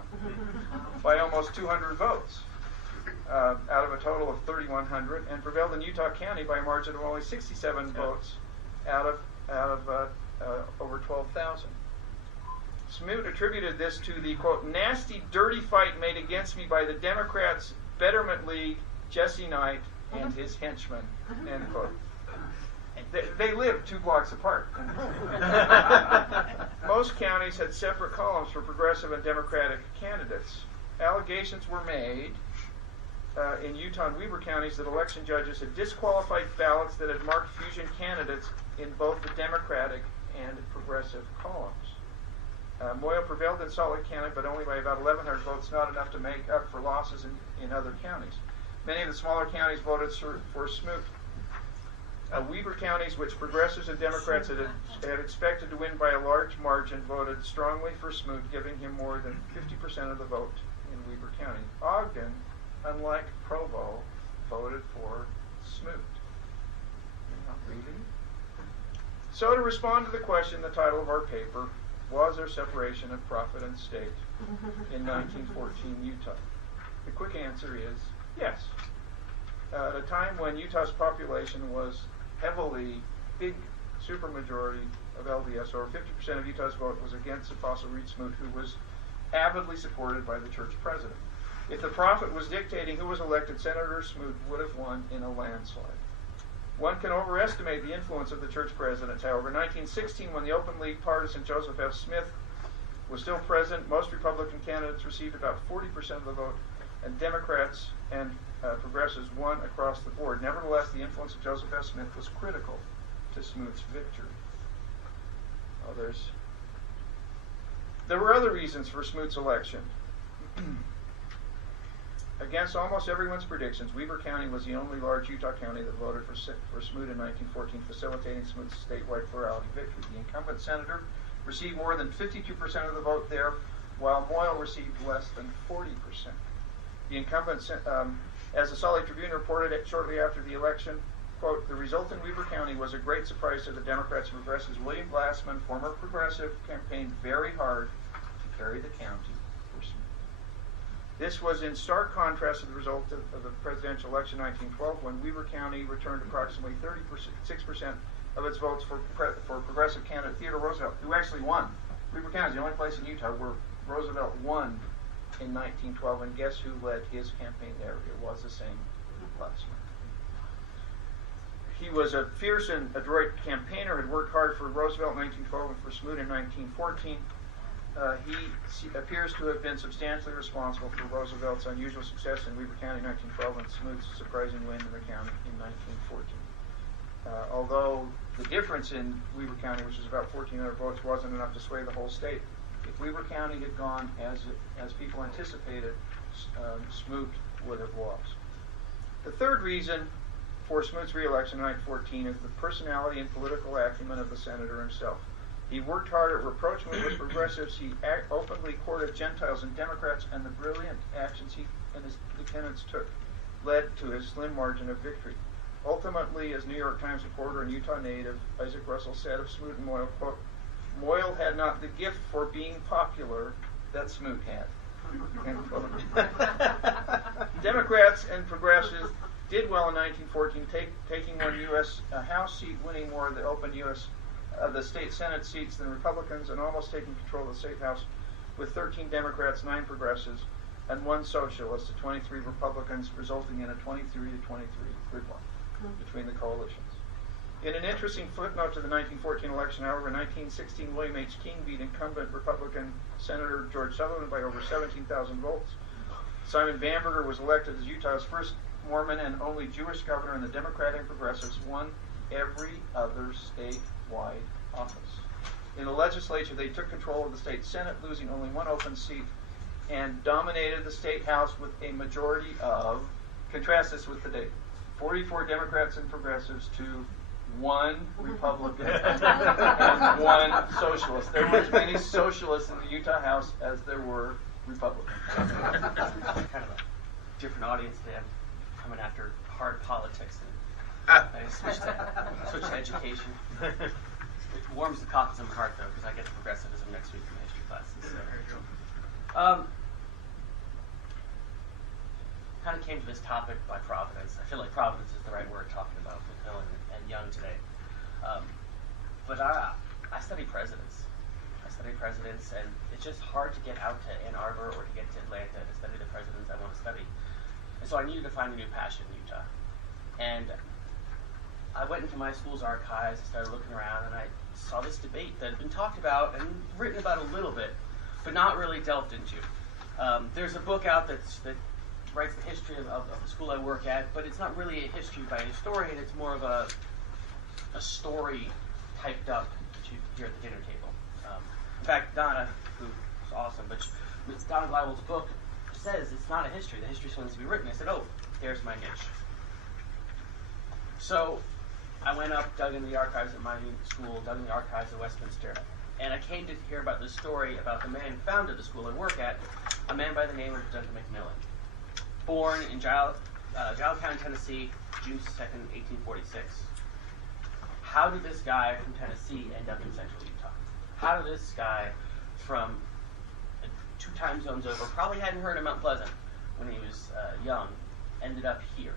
by almost 200 votes out of a total of 3,100, and prevailed in Utah County by a margin of only 67 votes out of over 12,000. Smoot attributed this to the, quote, nasty, dirty fight made against me by the Democrats' Betterment League, Jesse Knight, and his henchmen, end quote. They lived 2 blocks apart. Most counties had separate columns for progressive and Democratic candidates. Allegations were made in Utah and Weber counties that election judges had disqualified ballots that had marked fusion candidates in both the Democratic and progressive columns. Moyle prevailed in Salt Lake County, but only by about 1,100 votes, not enough to make up for losses in other counties. Many of the smaller counties voted for Smoot. Weber counties, which progressives and Democrats had expected to win by a large margin, voted strongly for Smoot, giving him more than 50% of the vote in Weber County. Ogden, unlike Provo, voted for Smoot. Not really. So to respond to the question, the title of our paper, was there separation of prophet and state in 1914 Utah? The quick answer is yes. At a time when Utah's population was heavily, big supermajority of LDS, over 50% of Utah's vote was against Apostle Reed Smoot, who was avidly supported by the church president. If the prophet was dictating who was elected, Senator Smoot would have won in a landslide. One can overestimate the influence of the church presidents. However, in 1916, when the Open League partisan Joseph F. Smith was still president, most Republican candidates received about 40% of the vote, and Democrats and progressives won across the board. Nevertheless, the influence of Joseph F. Smith was critical to Smoot's victory. There were other reasons for Smoot's election. Against almost everyone's predictions, Weber County was the only large Utah county that voted for Smoot in 1914, facilitating Smoot's statewide plurality victory. The incumbent senator received more than 52% of the vote there, while Moyle received less than 40%. The incumbent, as the Salt Lake Tribune reported it shortly after the election, quote, the result in Weber County was a great surprise to the Democrats and progressives. William Glassman, former progressive, campaigned very hard to carry the county for Smoot. This was in stark contrast to the result of the presidential election in 1912, when Weber County returned approximately 36% of its votes for progressive candidate Theodore Roosevelt, who actually won. Weber County is the only place in Utah where Roosevelt won in 1912, and guess who led his campaign there? It was the same Glassman. He was a fierce and adroit campaigner, had worked hard for Roosevelt in 1912 and for Smoot in 1914. He appears to have been substantially responsible for Roosevelt's unusual success in Weber County in 1912 and Smoot's surprising win in the county in 1914. Although the difference in Weber County, which is about 1,400 votes, wasn't enough to sway the whole state. If Weber County had gone as people anticipated, Smoot would have lost. The third reason for Smoot's re-election in 1914 is the personality and political acumen of the senator himself. He worked hard at rapprochement with progressives. He openly courted Gentiles and Democrats, and the brilliant actions he and his lieutenants took led to his slim margin of victory. Ultimately, as New York Times reporter and Utah native Isaac Russell said of Smoot and Moyle, quote, Moyle had not the gift for being popular that Smoot had. Democrats and progressives did well in 1914, taking one U.S. House seat, winning more of the open U.S. The state Senate seats than Republicans, and almost taking control of the state House with 13 Democrats, 9 progressives, and 1 socialist to 23 Republicans, resulting in a 23-23 gridlock between the coalitions. In an interesting footnote to the 1914 election, however, in 1916, William H. King beat incumbent Republican Senator George Sutherland by over 17,000 votes. Simon Bamberger was elected as Utah's first Mormon and only Jewish governor, and the Democratic and progressives won every other statewide office. In the legislature, they took control of the state Senate, losing only 1 open seat, and dominated the state House with a majority of, contrast this with today, 44 Democrats and progressives to 1 Republican and 1 socialist. There were as many socialists in the Utah House as there were Republicans. Kind of a different audience today. I'm coming after hard politics. And I switched to education. It warms the cockles in my heart, though, because I get to progressivism next week in my history classes. So. Kind of came to this topic by providence. I feel like providence is the right word talking about McMillan and Young today. But I study presidents. And it's just hard to get out to Ann Arbor or to get to Atlanta to study the presidents I want to study. And so I needed to find a new passion in Utah. And I went into my school's archives, I started looking around, and I saw this debate that had been talked about and written about a little bit, but not really delved into. There's a book out that writes the history of the school I work at, but it's not really a history by a historian, it's more of a story typed up that you hear at the dinner table. In fact, Donna, who's awesome, but Donna Glidewell's book says it's not a history. The history still needs to be written. I said, oh, there's my niche. So I went up, dug in the archives at my school, dug in the archives at Westminster, and I came to hear about this story about the man who founded the school I work at, a man by the name of Duncan McMillan. Born in Giles County, Tennessee, June 2nd, 1846. How did this guy from Tennessee end up in central Utah? How did this guy from 2 time zones over, probably hadn't heard of Mount Pleasant when he was young, ended up here?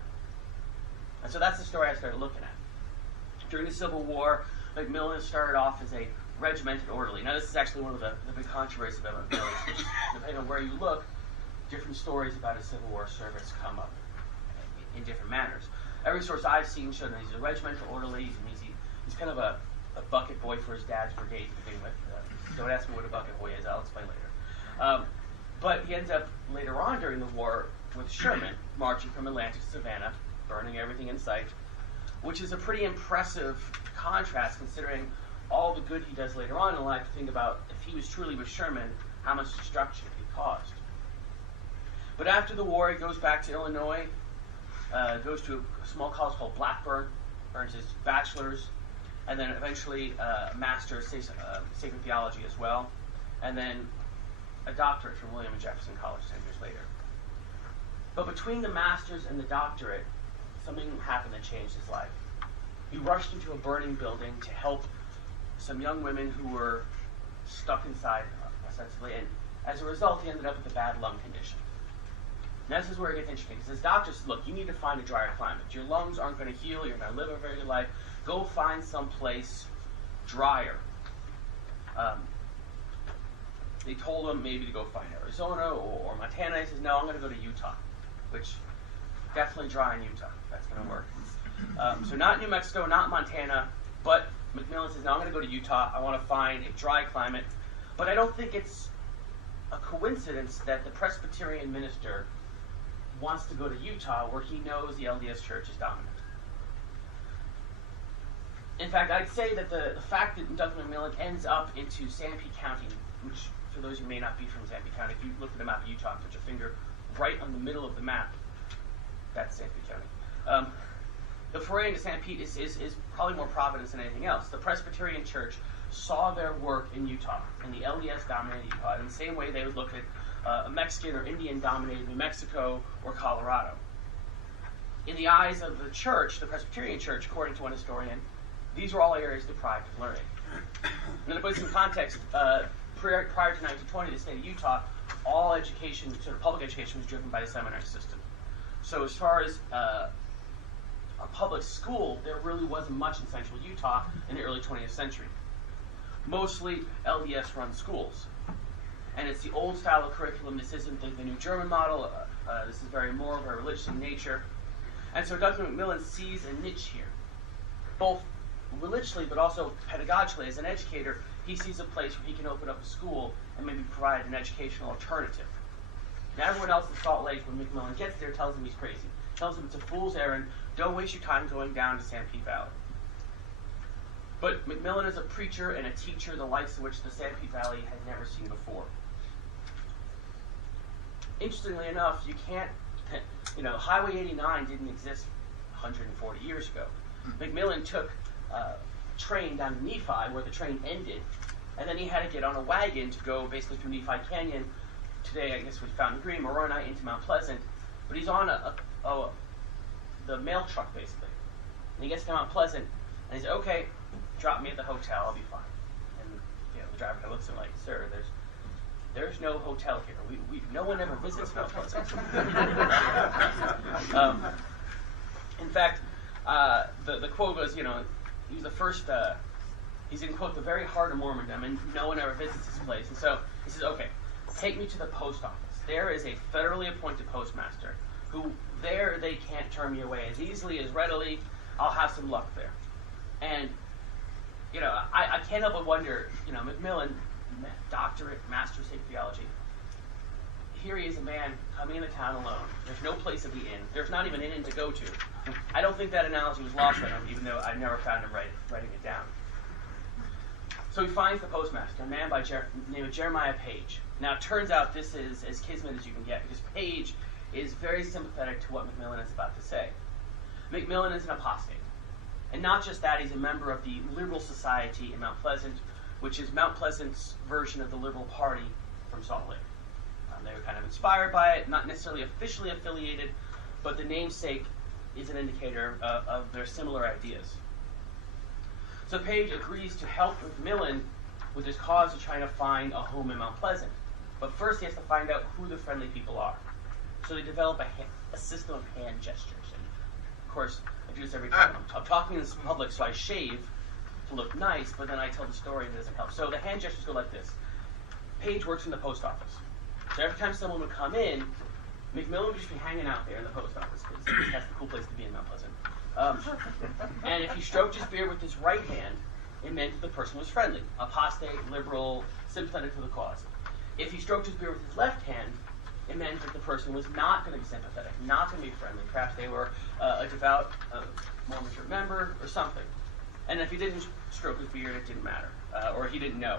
And so that's the story I started looking at. During the Civil War, McMillan started off as a regimented orderly. Now, this is actually one of the big controversies about McMillan. Depending on where you look, different stories about his Civil War service come up in different manners. Every source I've seen showed that he's a regimental orderly, and he's kind of a bucket boy for his dad's brigade to begin with. Don't ask me what a bucket boy is, I'll explain later. But he ends up later on during the war with Sherman, marching from Atlanta to Savannah, burning everything in sight, which is a pretty impressive contrast considering all the good he does later on in life. Think about if he was truly with Sherman, how much destruction he caused. But after the war, he goes back to Illinois, goes to a small college called Blackburn, earns his bachelor's, and then eventually a master's, sacred theology as well, and then a doctorate from William and Jefferson College 10 years later. But between the master's and the doctorate, something happened that changed his life. He rushed into a burning building to help some young women who were stuck inside, essentially, and as a result, he ended up with a bad lung condition. Now, this is where it gets interesting, because his doctor says, look, you need to find a drier climate. Your lungs aren't going to heal, you're going to live a very good life. Go find someplace drier. They told him maybe to go find Arizona or Montana. He says, no, I'm going to go to Utah, which definitely dry in Utah. That's going to work. So not New Mexico, not Montana, but McMillan says, no, I'm going to go to Utah. I want to find a dry climate. But I don't think it's a coincidence that the Presbyterian minister wants to go to Utah where he knows the LDS church is dominant. In fact, I'd say that the fact that Duncan McMillan ends up into Sanpete County, which for those who may not be from Sanpete County, if you look at a map of Utah and put your finger right on the middle of the map, that's Sanpete County. The foray into Sanpete is probably more providence than anything else. The Presbyterian church saw their work in Utah, and the LDS dominated Utah in the same way they would look at a Mexican or Indian dominated New Mexico or Colorado. In the eyes of the church, the Presbyterian church, according to one historian, these were all areas deprived of learning. And to put some context, prior to 1920, the state of Utah, all education, sort of public education, was driven by the seminary system. So as far as a public school, there really wasn't much in central Utah in the early 20th century. Mostly LDS-run schools. And it's the old style of curriculum. This isn't the new German model. This is very more, very religious in nature. And so Duncan McMillan sees a niche here, both religiously but also pedagogically. As an educator, he sees a place where he can open up a school and maybe provide an educational alternative. Now everyone else in Salt Lake, when McMillan gets there, tells him he's crazy. Tells him it's a fool's errand. Don't waste your time going down to Sanpete Valley. But McMillan is a preacher and a teacher, the likes of which the Sanpete Valley had never seen before. Interestingly enough, you can't, Highway 89 didn't exist 140 years ago. McMillan took a train down to Nephi, where the train ended, and then he had to get on a wagon to go basically through Nephi Canyon. Today, I guess we found Green, Moroni, into Mount Pleasant, but he's on the mail truck, basically. And he gets to Mount Pleasant, And he said, okay, drop me at the hotel, I'll be fine. And the driver kind of looks at him like, sir, there's no hotel here. No one ever visits Mount Pleasant. In fact, the quote was, he was the first, he's in, quote, the very heart of Mormondom, and no one ever visits this place. And so he says, okay, take me to the post office. There is a federally appointed postmaster who there they can't turn me away as easily, as readily. I'll have some luck there. And, I can't help but wonder, McMillan, doctorate, master's in theology. Here he is, a man coming into town alone. There's no place at the inn. There's not even an inn to go to. I don't think that analogy was lost on him, even though I never found him writing it down. So he finds the postmaster, a man by name of Jeremiah Page. Now, it turns out this is as kismet as you can get, because Page is very sympathetic to what McMillan is about to say. McMillan is an apostate. And not just that, he's a member of the Liberal Society in Mount Pleasant, which is Mount Pleasant's version of the Liberal Party from Salt Lake. They were kind of inspired by it, not necessarily officially affiliated, but the namesake is an indicator of their similar ideas. So Page agrees to help McMillan with his cause of trying to find a home in Mount Pleasant. But first he has to find out who the friendly people are. So they develop a system of hand gestures. And of course, I do this every time. I'm talking in public, so I shave to look nice, but then I tell the story and it doesn't help. So the hand gestures go like this. Page works in the post office. So every time someone would come in, McMillan would just be hanging out there in the post office, because that's the cool place to be in Mount Pleasant. And if he stroked his beard with his right hand, it meant that the person was friendly, apostate, liberal, sympathetic to the cause. If he stroked his beard with his left hand, it meant that the person was not going to be sympathetic, not going to be friendly. Perhaps they were a devout Mormon church member or something. And if he didn't stroke his beard, it didn't matter, or he didn't know.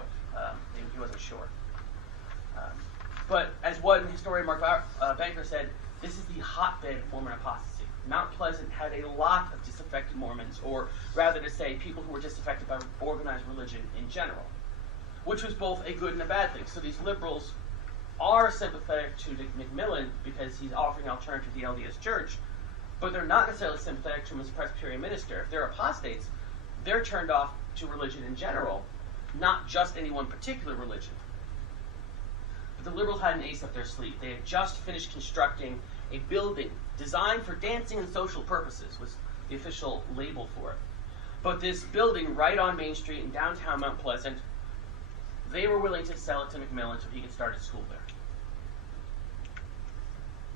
He wasn't sure. But as one historian, Mark Banker, said, this is the hotbed of Mormon apostasy. Mount Pleasant had a lot of disaffected Mormons, or rather to say, people who were disaffected by organized religion in general, which was both a good and a bad thing. So these liberals are sympathetic to McMillan because he's offering an alternative to the LDS Church, but they're not necessarily sympathetic to him as a Presbyterian minister. If they're apostates, they're turned off to religion in general, not just any one particular religion. But the liberals had an ace up their sleeve. They had just finished constructing a building designed for dancing and social purposes, was the official label for it. But this building right on Main Street in downtown Mount Pleasant, they were willing to sell it to McMillan so he could start his school there.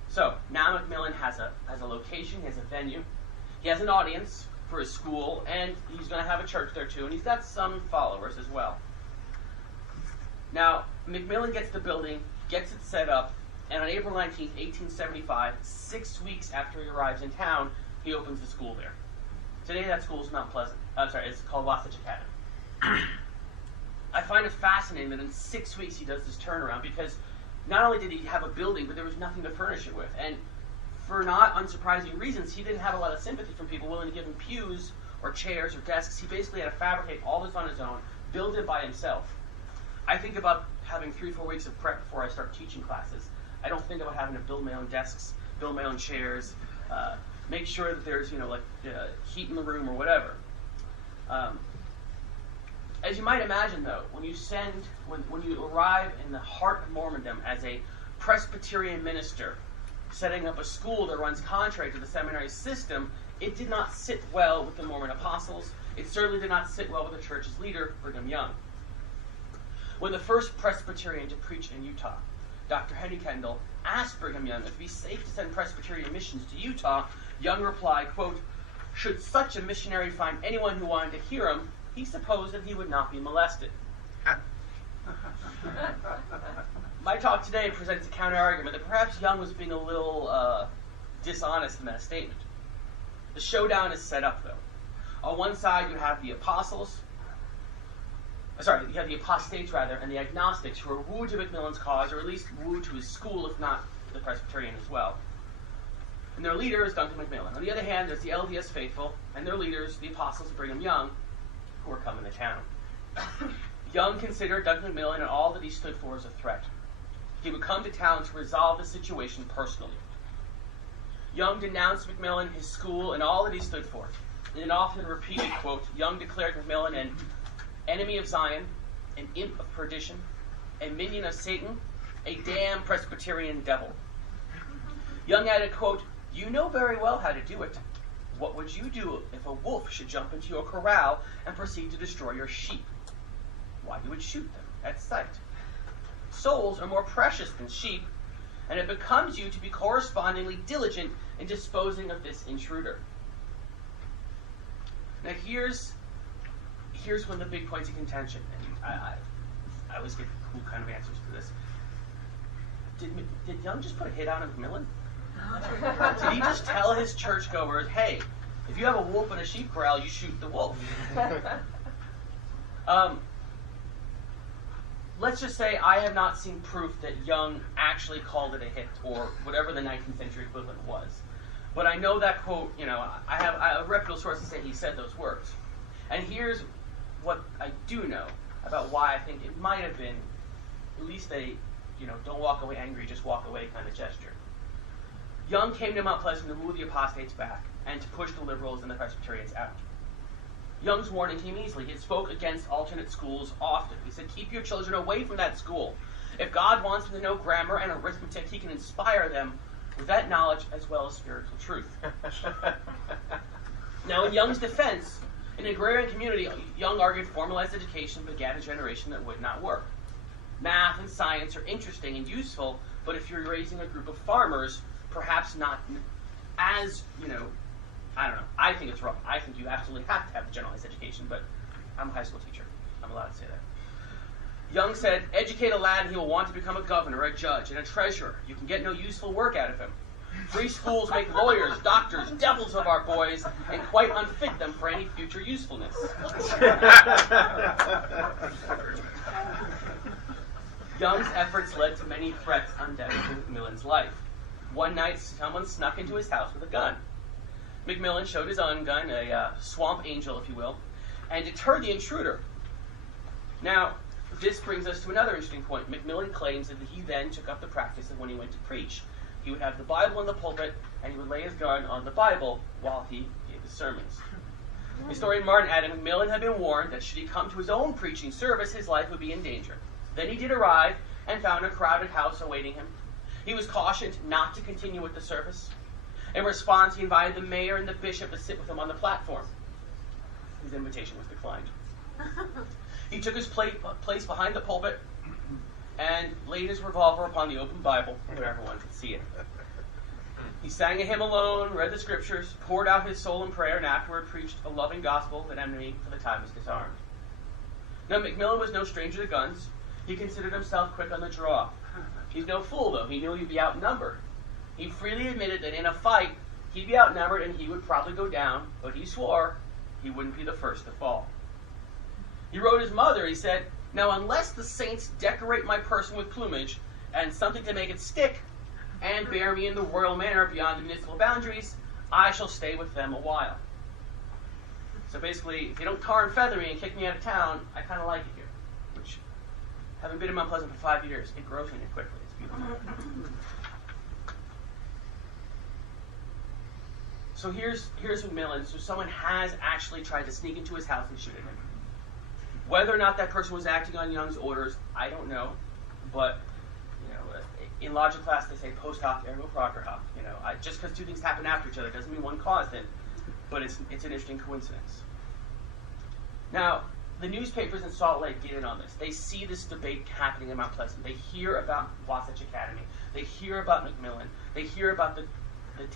So now McMillan has a location, he has a venue, he has an audience for his school, and he's going to have a church there too, and he's got some followers as well. Now, McMillan gets the building, gets it set up, and on April 19th, 1875, 6 weeks after he arrives in town, he opens the school there. Today that school is Mount Pleasant. It's called Wasatch Academy. I find it fascinating that in 6 weeks he does this turnaround, because not only did he have a building, but there was nothing to furnish it with. And for not unsurprising reasons, he didn't have a lot of sympathy from people willing to give him pews or chairs or desks. He basically had to fabricate all this on his own, build it by himself. I think about having 3-4 weeks of prep before I start teaching classes. I don't think about having to build my own desks, build my own chairs, make sure that there's heat in the room or whatever. As you might imagine, though, when you arrive in the heart of Mormondom as a Presbyterian minister setting up a school that runs contrary to the seminary system, it did not sit well with the Mormon apostles. It certainly did not sit well with the church's leader, Brigham Young. When the first Presbyterian to preach in Utah, Dr. Henry Kendall, asked Brigham Young if it would be safe to send Presbyterian missions to Utah, Young replied, quote, "Should such a missionary find anyone who wanted to hear him, he supposed that he would not be molested." My talk today presents a counter-argument that perhaps Young was being a little dishonest in that statement. The showdown is set up, though. On one side, you have the apostates, and the agnostics who are wooed to McMillan's cause, or at least wooed to his school, if not the Presbyterian as well. And their leader is Duncan McMillan. On the other hand, there's the LDS faithful, and their leaders, the apostles of Brigham Young, who are coming to town. Young considered Duncan McMillan and all that he stood for as a threat. He would come to town to resolve the situation personally. Young denounced McMillan, his school, and all that he stood for. In an often repeated quote, Young declared McMillan an enemy of Zion, an imp of perdition, a minion of Satan, a damn Presbyterian devil. Young added, quote, "You know very well how to do it. What would you do if a wolf should jump into your corral and proceed to destroy your sheep? Why, you would shoot them at sight. Souls are more precious than sheep, and it becomes you to be correspondingly diligent in disposing of this intruder." Now here's one of the big points of contention, and I always get cool kind of answers to this. Did Young just put a hit on McMillan? Did he just tell his churchgoers, hey, if you have a wolf in a sheep corral, you shoot the wolf? Let's just say I have not seen proof that Young actually called it a hit, or whatever the 19th century equivalent was. But I know that quote, I have reputable sources say he said those words. And here's what I do know about why I think it might have been at least a, don't walk away angry, just walk away kind of gesture. Young came to Mount Pleasant to woo the apostates back and to push the liberals and the Presbyterians out. Young's warning came easily. He spoke against alternate schools often. He said, keep your children away from that school. If God wants them to know grammar and arithmetic, he can inspire them with that knowledge as well as spiritual truth. Now, in Young's defense, in an agrarian community, Young argued formalized education begat a generation that would not work. Math and science are interesting and useful, but if you're raising a group of farmers, perhaps not as, I don't know. I think it's wrong. I think you absolutely have to have the generalized education, but I'm a high school teacher. I'm allowed to say that. Young said, educate a lad and he will want to become a governor, a judge, and a treasurer. You can get no useful work out of him. Free schools make lawyers, doctors, devils of our boys, and quite unfit them for any future usefulness. Young's efforts led to many threats on McMillan's life. One night, someone snuck into his house with a gun. McMillan showed his own gun, a swamp angel, if you will, and deterred the intruder. Now, this brings us to another interesting point. McMillan claims that he then took up the practice of when he went to preach. He would have the Bible in the pulpit, and he would lay his gun on the Bible while he gave his sermons. Historian Martin added, McMillan had been warned that should he come to his own preaching service, his life would be in danger. Then he did arrive and found a crowded house awaiting him. He was cautioned not to continue with the service. In response, he invited the mayor and the bishop to sit with him on the platform. His invitation was declined. He took his place behind the pulpit and laid his revolver upon the open Bible where everyone could see it. He sang a hymn alone, read the scriptures, poured out his soul in prayer, and afterward preached a loving gospel that enemy for the time was disarmed. Now, McMillan was no stranger to guns. He considered himself quick on the draw. He's no fool, though. He knew he'd be outnumbered. He freely admitted that in a fight, he'd be outnumbered and he would probably go down, but he swore he wouldn't be the first to fall. He wrote his mother, he said, now unless the saints decorate my person with plumage and something to make it stick, and bear me in the royal manner beyond the municipal boundaries, I shall stay with them a while. So basically, if you don't tar and feather me and kick me out of town, I kind of like it here. Which, having been in Mount Pleasant for 5 years, it grows on you quickly. It's beautiful. So here's McMillan. So someone has actually tried to sneak into his house and shoot at him. Whether or not that person was acting on Young's orders, I don't know. But in logic class they say post hoc ergo propter hoc. Just because two things happen after each other doesn't mean one caused it. But it's an interesting coincidence. Now, the newspapers in Salt Lake get in on this. They see this debate happening in Mount Pleasant. They hear about Wasatch Academy. They hear about McMillan. They hear about the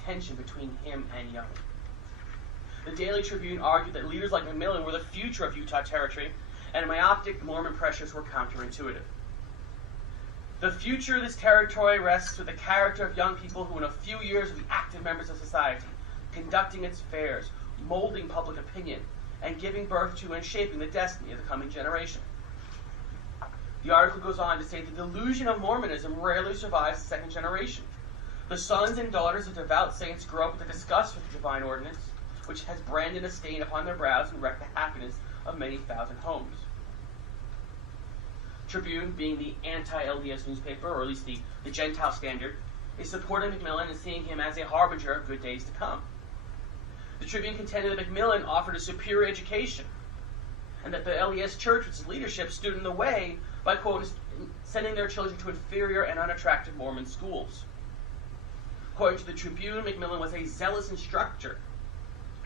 tension between him and Young. The Daily Tribune argued that leaders like McMillan were the future of Utah Territory, and myopic Mormon pressures were counterintuitive. The future of this territory rests with the character of young people who in a few years will be active members of society, conducting its affairs, molding public opinion, and giving birth to and shaping the destiny of the coming generation. The article goes on to say the delusion of Mormonism rarely survives the second generation. The sons and daughters of devout saints grow up with a disgust for the divine ordinance, which has branded a stain upon their brows and wrecked the happiness of many thousand homes. Tribune, being the anti-LDS newspaper, or at least the Gentile standard, is supporting McMillan and seeing him as a harbinger of good days to come. The Tribune contended that McMillan offered a superior education, and that the LDS Church, with its leadership, stood in the way by, quote, sending their children to inferior and unattractive Mormon schools. According to the Tribune, McMillan was a zealous instructor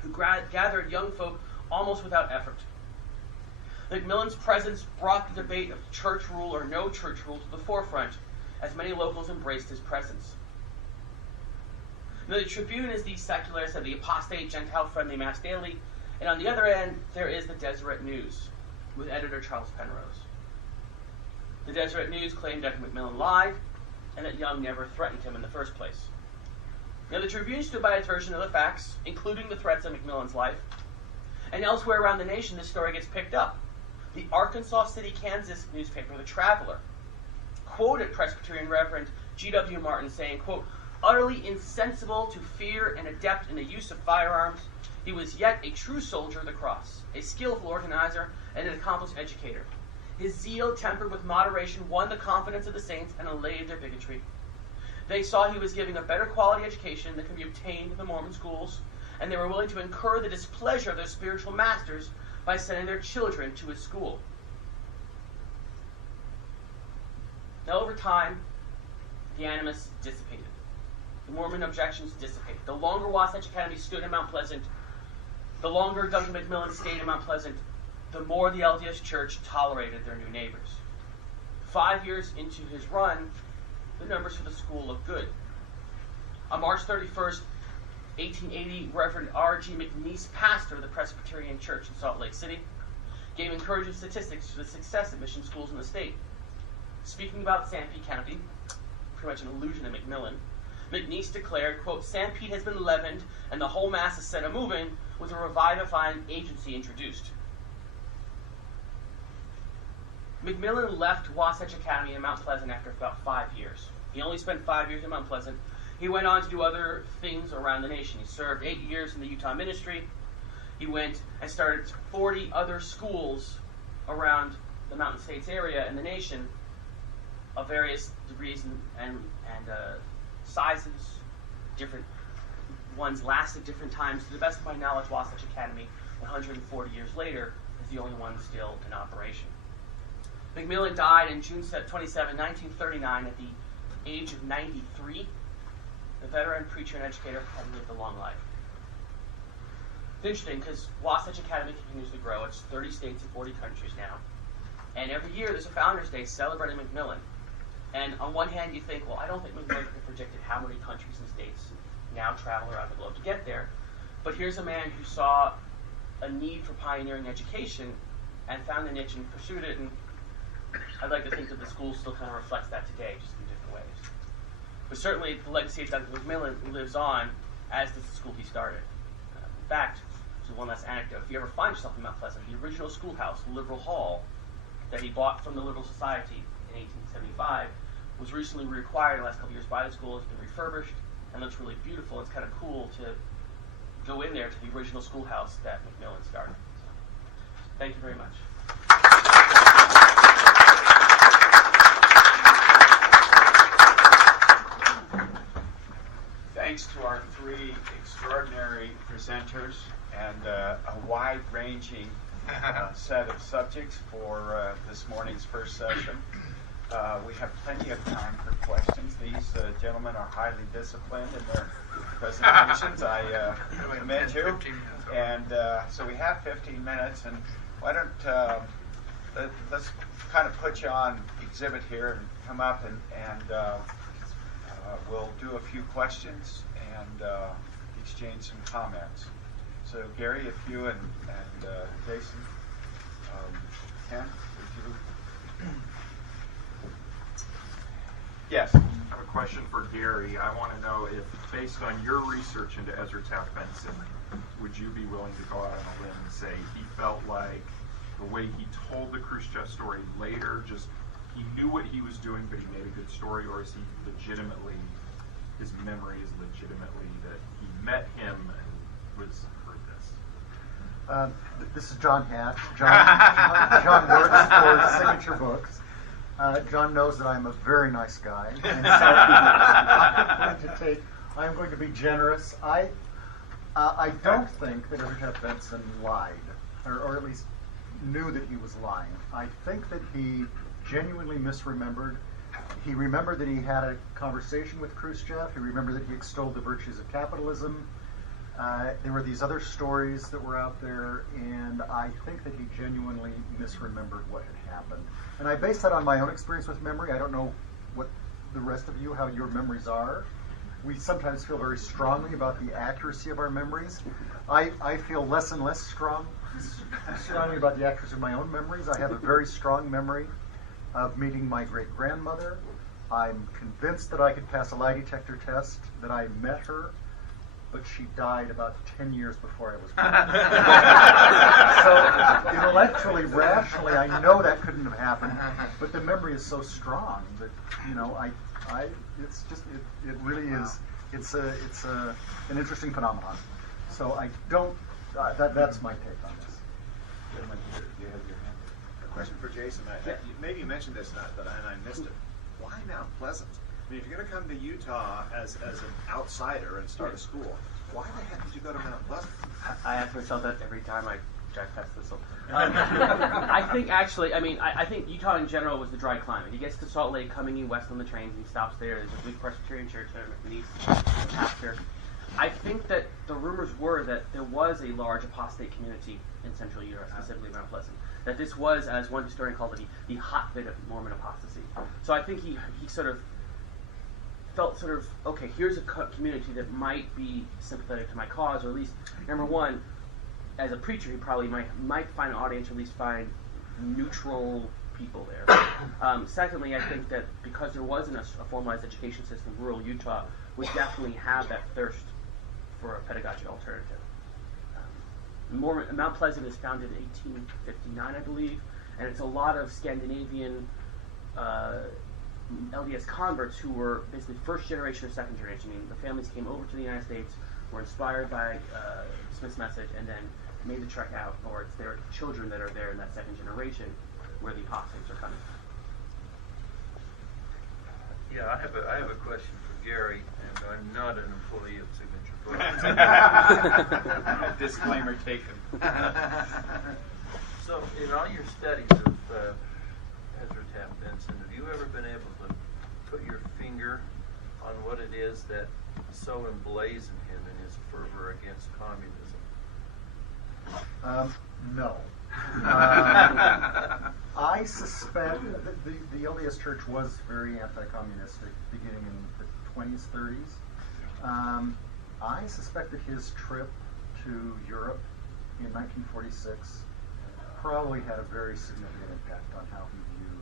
who gathered young folk almost without effort. McMillan's presence brought the debate of church rule or no church rule to the forefront, as many locals embraced his presence. Now, the Tribune is the secularist and the apostate, Gentile-friendly mass daily, and on the other end, there is the Deseret News, with editor Charles Penrose. The Deseret News claimed Duncan McMillan lied, and that Young never threatened him in the first place. Now, the Tribune stood by its version of the facts, including the threats of McMillan's life, and elsewhere around the nation, this story gets picked up. The Arkansas City, Kansas newspaper, The Traveler, quoted Presbyterian Reverend G.W. Martin saying, quote, utterly insensible to fear and adept in the use of firearms, he was yet a true soldier of the cross, a skillful organizer, and an accomplished educator. His zeal, tempered with moderation, won the confidence of the saints and allayed their bigotry. They saw he was giving a better quality education than can be obtained in the Mormon schools, and they were willing to incur the displeasure of their spiritual masters by sending their children to his school. Now, over time, the animus dissipated. The Mormon objections dissipated. The longer Wasatch Academy stood in Mount Pleasant, the longer Duncan McMillan stayed in Mount Pleasant, the more the LDS Church tolerated their new neighbors. 5 years into his run, the numbers for the school looked good. On March 31st, 1880, Reverend R.G. McNeese, pastor of the Presbyterian Church in Salt Lake City, gave encouraging statistics to the success of mission schools in the state. Speaking about Sanpete County, pretty much an allusion to McMillan, McNeese declared, quote, Sanpete has been leavened and the whole mass is set a-moving with a revivifying agency introduced. McMillan left Wasatch Academy in Mount Pleasant after about 5 years. He only spent 5 years in Mount Pleasant. He went on to do other things around the nation. He served 8 years in the Utah ministry. He went and started 40 other schools around the Mountain States area and the nation of various degrees and sizes. Different ones lasted different times. To the best of my knowledge, Wasatch Academy, 140 years later, is the only one still in operation. McMillan died on June 27, 1939, at the age of 93. The veteran preacher and educator had lived a long life. It's interesting because Wasatch Academy continues to grow. It's 30 states and 40 countries now. And every year there's a Founders Day celebrating McMillan. And on one hand you think, well, I don't think McMillan could have predicted how many countries and states now travel around the globe to get there. But here's a man who saw a need for pioneering education and found a niche and pursued it. And I'd like to think that the school still kind of reflects that today, just in different ways. But certainly the legacy of Duncan McMillan lives on, as does the school he started. In fact, so one last anecdote, if you ever find yourself in Mount Pleasant, the original schoolhouse, Liberal Hall, that he bought from the Liberal Society in 1875, was recently reacquired in the last couple years by the school. It's been refurbished and looks really beautiful. It's kind of cool to go in there to the original schoolhouse that McMillan started. So, thank you very much. Thanks to our three extraordinary presenters and a wide-ranging set of subjects for this morning's first session. We have plenty of time for questions. These gentlemen are highly disciplined in their presentations, I commend you. And so we have 15 minutes, and why don't let's kind of put you on exhibit here and come up and we'll do a few questions and exchange some comments. So Gary, if you and Jason, Ken, would you? Yes. I have a question for Gary. I want to know if, based on your research into Ezra Taft Benson, would you be willing to go out on a limb and say he felt like the way he told the Khrushchev story later, just he knew what he was doing, but he made a good story, or is he legitimately, his memory is legitimately that he met him and was heard this? This is John Hatch. John works for Signature Books. John knows that I'm a very nice guy, and so I'm going to be generous. I don't think that Ezra Taft Benson lied, or at least knew that he was lying. I think that he genuinely misremembered. He remembered that he had a conversation with Khrushchev. He remembered that he extolled the virtues of capitalism. There were these other stories that were out there, and I think that he genuinely misremembered what had happened. And I base that on my own experience with memory. I don't know what the rest of you, how your memories are. We sometimes feel very strongly about the accuracy of our memories. I feel less and less strongly about the accuracy of my own memories. I have a very strong memory of meeting my great-grandmother. I'm convinced that I could pass a lie detector test, that I met her, but she died about 10 years before I was born. So intellectually, rationally, I know that couldn't have happened, but the memory is so strong that, you know, it's just, it really is, it's an interesting phenomenon. So I don't, that's my take on this. Gentlemen, you have your hand. A question for Jason. Maybe you mentioned this, and I missed it. Why Mount Pleasant? I mean, if you're going to come to Utah as an outsider and start a school, why the heck did you go to Mount Pleasant? I ask myself that every time I drive past Thistle. I think actually, I think Utah in general was the dry climate. He gets to Salt Lake coming in west on the trains, and he stops there. There's a big Presbyterian church there, McNeese, pastor. I think that the rumors were that there was a large apostate community in central Utah, specifically Mount Pleasant. That this was, as one historian called it, the hotbed of Mormon apostasy. So I think he sort of felt okay, here's a community that might be sympathetic to my cause, or at least, number one, as a preacher, he probably might find an audience, or at least find neutral people there. Secondly, I think that because there wasn't a formalized education system, rural Utah would definitely have that thirst for a pedagogical alternative. Mount Pleasant is founded in 1859, I believe, and it's a lot of Scandinavian LDS converts who were basically first generation or second generation. I mean, the families came over to the United States, were inspired by Smith's message, and then made the trek out, or it's their children that are there in that second generation where the apostates are coming. Yeah, I have a question for Gary, and I'm not an employee of Signature Books. Disclaimer taken. So, in all your studies of Ezra Taft Benson, have you ever been able to put your finger on what it is that so emblazoned him in his fervor against communism? No. I suspect that the LDS Church was very anti-communistic beginning in the 20s, 30s. I suspect that his trip to Europe in 1946 probably had a very significant impact on how he viewed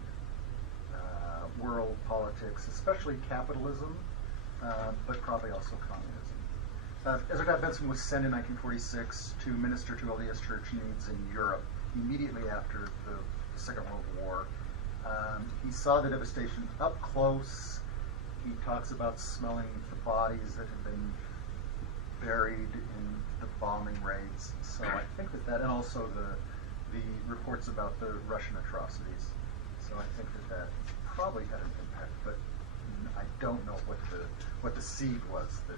world politics, especially capitalism, but probably also communism. Ezra Taft Benson was sent in 1946 to minister to LDS Church needs in Europe immediately after the Second World War. He saw the devastation up close. He talks about smelling the bodies that had been buried in the bombing raids. So I think that and also the reports about the Russian atrocities. So I think that probably had an impact, but I don't know what the seed was that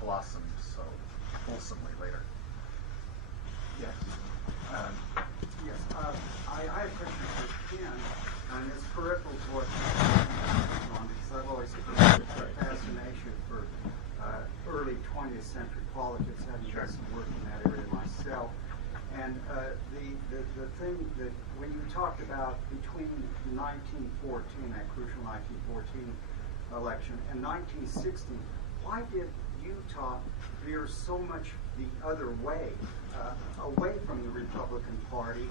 blossomed so wholesomely later. Yes. Yes. I have a question for Ken, and it's peripheral to what on because I've always had a fascination for early 20th century politics, having done some work in that area myself. And the thing that when you talked about between 1914, that crucial 1914 election, and 1916, why did Utah veer so much the other way, away from the Republican Party?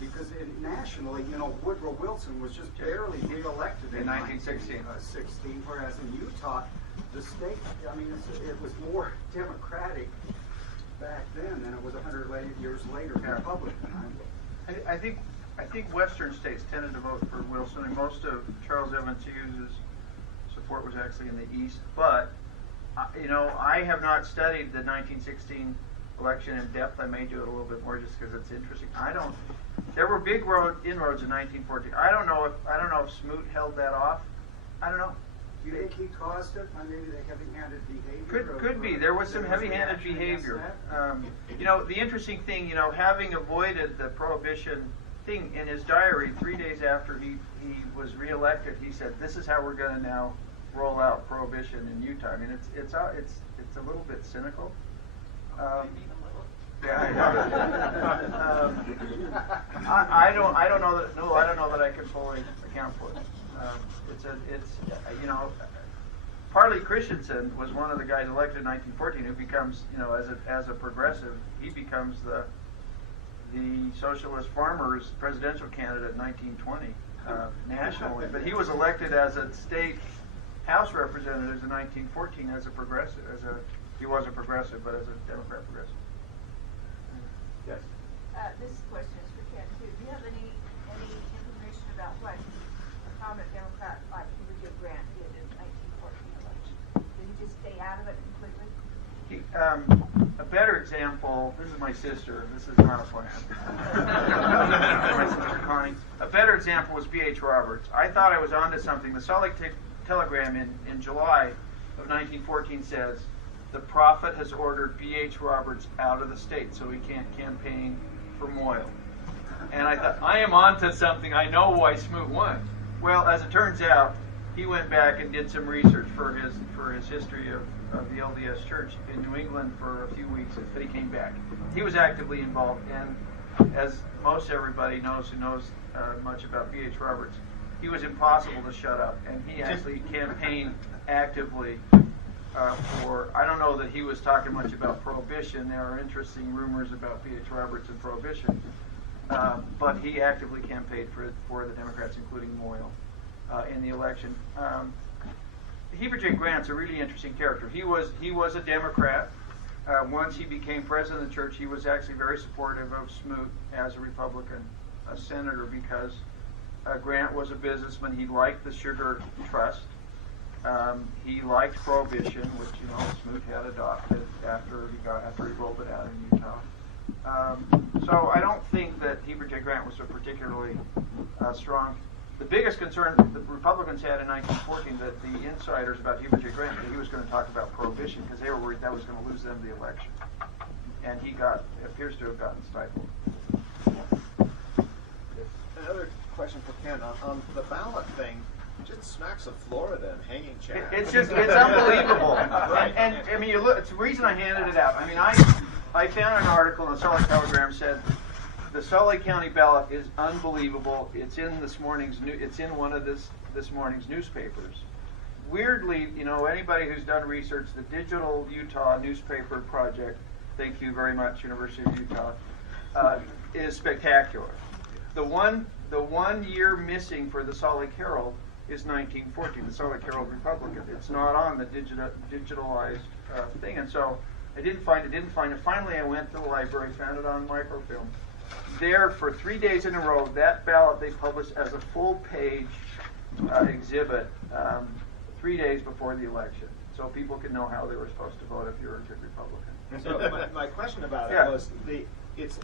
Because nationally, Woodrow Wilson was just barely reelected in 1916, whereas in Utah, the state, it was more Democratic back then than it was 100 years later Republican. I think Western states tended to vote for Wilson, and most of Charles Evans Hughes' support was actually in the East. But I have not studied the 1916 election in depth. I may do it a little bit more just because it's interesting. There were big inroads in 1914. I don't know if Smoot held that off. I don't know. Do you think he caused it by maybe the heavy-handed behavior? Could be. There was some heavy-handed behavior. The interesting thing, having avoided the prohibition thing in his diary, 3 days after he was reelected, he said, "This is how we're going to now roll out prohibition in Utah." I mean, it's a little bit cynical. Yeah, I don't know that. No, I don't know that I can fully account for it. Parley Christensen was one of the guys elected in 1914 who becomes, as a progressive, he becomes the socialist farmers presidential candidate in 1920 nationally. But he was elected as a state House representative in 1914 as a progressive. He was a progressive, but as a Democrat progressive. Yes. This question is for Ken too. Do you have any information about what a prominent Democrat like William Grant did in the 1914 election? Did he just stay out of it completely? A better example. This is my sister. This is not a plan. My sister Connie. A better example was B.H. Roberts. I thought I was onto something. The Salt Lake Telegram in July of 1914 says, "The prophet has ordered B.H. Roberts out of the state so he can't campaign for Moyle." And I thought, I am onto something. I know why Smoot won. Well, as it turns out, he went back and did some research for his history of the LDS Church in New England for a few weeks, but he came back. He was actively involved, and as most everybody knows who knows much about B.H. Roberts, he was impossible to shut up, and he actually campaigned actively I don't know that he was talking much about prohibition. There are interesting rumors about B.H. Roberts and prohibition, but he actively campaigned for the Democrats, including Moyle, in the election. Heber J. Grant's a really interesting character. He was a Democrat. Once he became president of the church, he was actually very supportive of Smoot as a Republican senator because Grant was a businessman. He liked the Sugar Trust. He liked prohibition, which Smoot had adopted after he rolled it out in Utah. So I don't think that Heber J. Grant was a particularly strong. The biggest concern the Republicans had in 1914 that the insiders about Heber J. Grant that he was going to talk about prohibition because they were worried that was going to lose them the election, and he appears to have gotten stifled. Another question for Ken on the ballot thing. Just smacks of Florida and hanging chads. It's unbelievable. And I mean, it's the reason I handed it out. I mean, I found an article in the Salt Lake Telegram said the Salt Lake County ballot is unbelievable. It's in it's in one of this morning's newspapers. Weirdly, anybody who's done research, the Digital Utah Newspaper Project, thank you very much, University of Utah, is spectacular. The one year missing for the Salt Lake Herald is 1914, the Salt Lake Herald Republican. It's not on the digitalized thing, and so I didn't find it. Finally, I went to the library, found it on microfilm. There, for 3 days in a row, that ballot they published as a full-page exhibit 3 days before the election, so people could know how they were supposed to vote if you were a good Republican. So my question about it was it's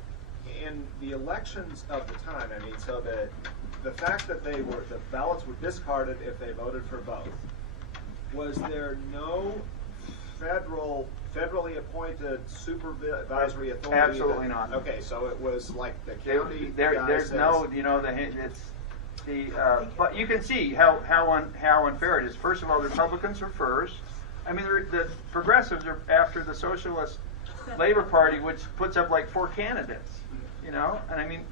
in the elections of the time. I mean, so the fact that the ballots were discarded if they voted for both. Was there no federally appointed supervisory authority? Absolutely not. Okay, so it was like the county. There's no, but you can see how unfair it is. First of all, the Republicans are first. I mean, the progressives are after the Socialist Labor Party, which puts up like 4 candidates. And I mean,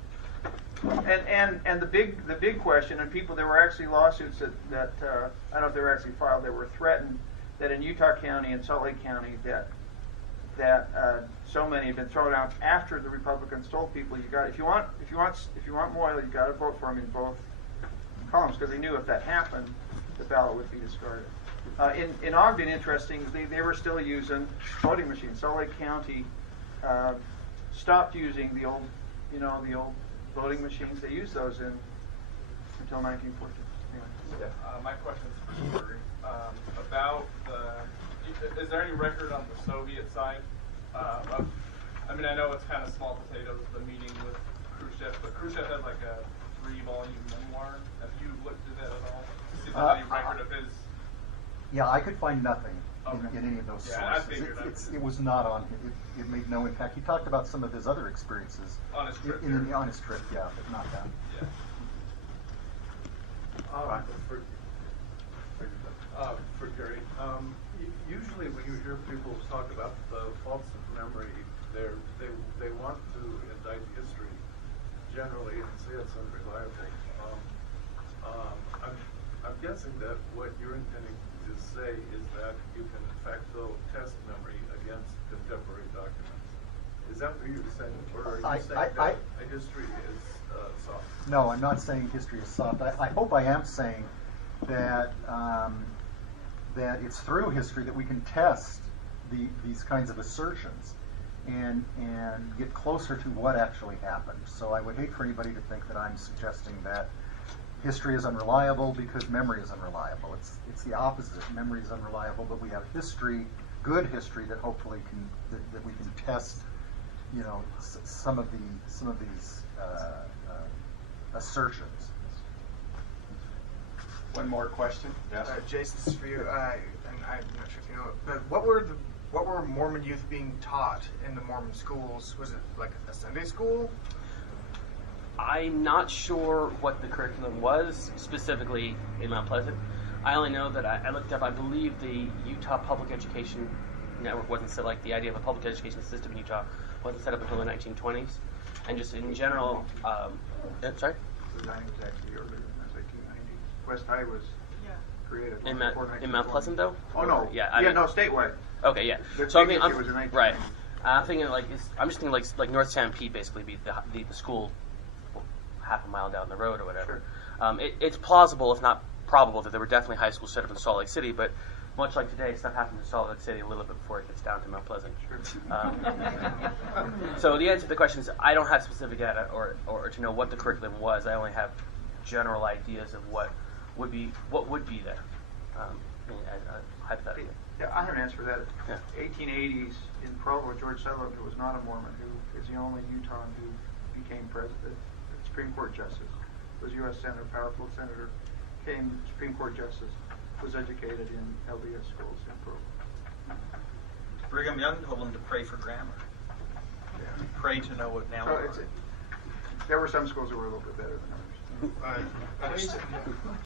and the big question, and there were actually lawsuits that I don't know if they were actually filed. They were threatened that in Utah County and Salt Lake County that so many have been thrown out after the Republicans told people if you want Moyle, you got to vote for him in both columns, because they knew if that happened, the ballot would be discarded. In Ogden, interesting, they were still using voting machines. Salt Lake County stopped using the old voting machines. They used those until 1914. Yeah. My question is for Geoffrey. About is there any record on the Soviet side? I mean, I know it's kind of small potatoes, the meeting with Khrushchev, but Khrushchev had like a 3-volume memoir. Have you looked at that at all? See if there's any record of his Yeah, I could find nothing Okay. in any of those Yeah, I sources. figured It was not on. It made no impact. He talked about some of his other experiences On his trip in here. on his trip, yeah, but not that. Yeah. For Gary, usually when you hear people talk about the faults of memory, they want to indict history generally and say it's unreliable. I'm guessing that what you're intending to say is that you can in fact though test memory against contemporary documents. Is that what you're saying, or are you saying that history is soft? No, I'm not saying history is soft. I hope I am saying that that it's through history that we can test these kinds of assertions and get closer to what actually happened. So I would hate for anybody to think that I'm suggesting that history is unreliable because memory is unreliable. It's the opposite. Memory is unreliable, but we have history, good history, that hopefully that we can test, some of these assertions. One more question. Yes. Jason, this is for you. And I'm not sure if you know it, but what were Mormon youth being taught in the Mormon schools? Was it like a Sunday school? I'm not sure what the curriculum was specifically in Mount Pleasant. I only know that I looked up, I believe the Utah Public Education Network wasn't set, like the idea of a public education system in Utah wasn't set up until the 1920s. And just in general, sorry? The 90s was actually earlier than 1890. West High was created In Mount Pleasant, though? Oh, no. No, statewide. Okay, yeah. The So I mean, was in 1990. right. I'm thinking I'm just thinking like North Stampede basically be the school half a mile down the road or whatever. Sure. It's plausible, if not probable, that there were definitely high schools set up in Salt Lake City, but much like today, stuff happens in Salt Lake City a little bit before it gets down to Mount Pleasant. So the answer to the question is I don't have specific data or to know what the curriculum was. I only have general ideas of what would be there, hypothetically. Yeah, I have an answer for that. Yeah. 1880s in Provo, George Sutherland, who was not a Mormon, who is the only Utahn who became president, Supreme Court justice, was U.S. Senator, powerful senator, became Supreme Court justice, was educated in LDS schools in Provo. Brigham Young told him to pray for grammar. Yeah. Pray to know what now. There were some schools that were a little bit better than others.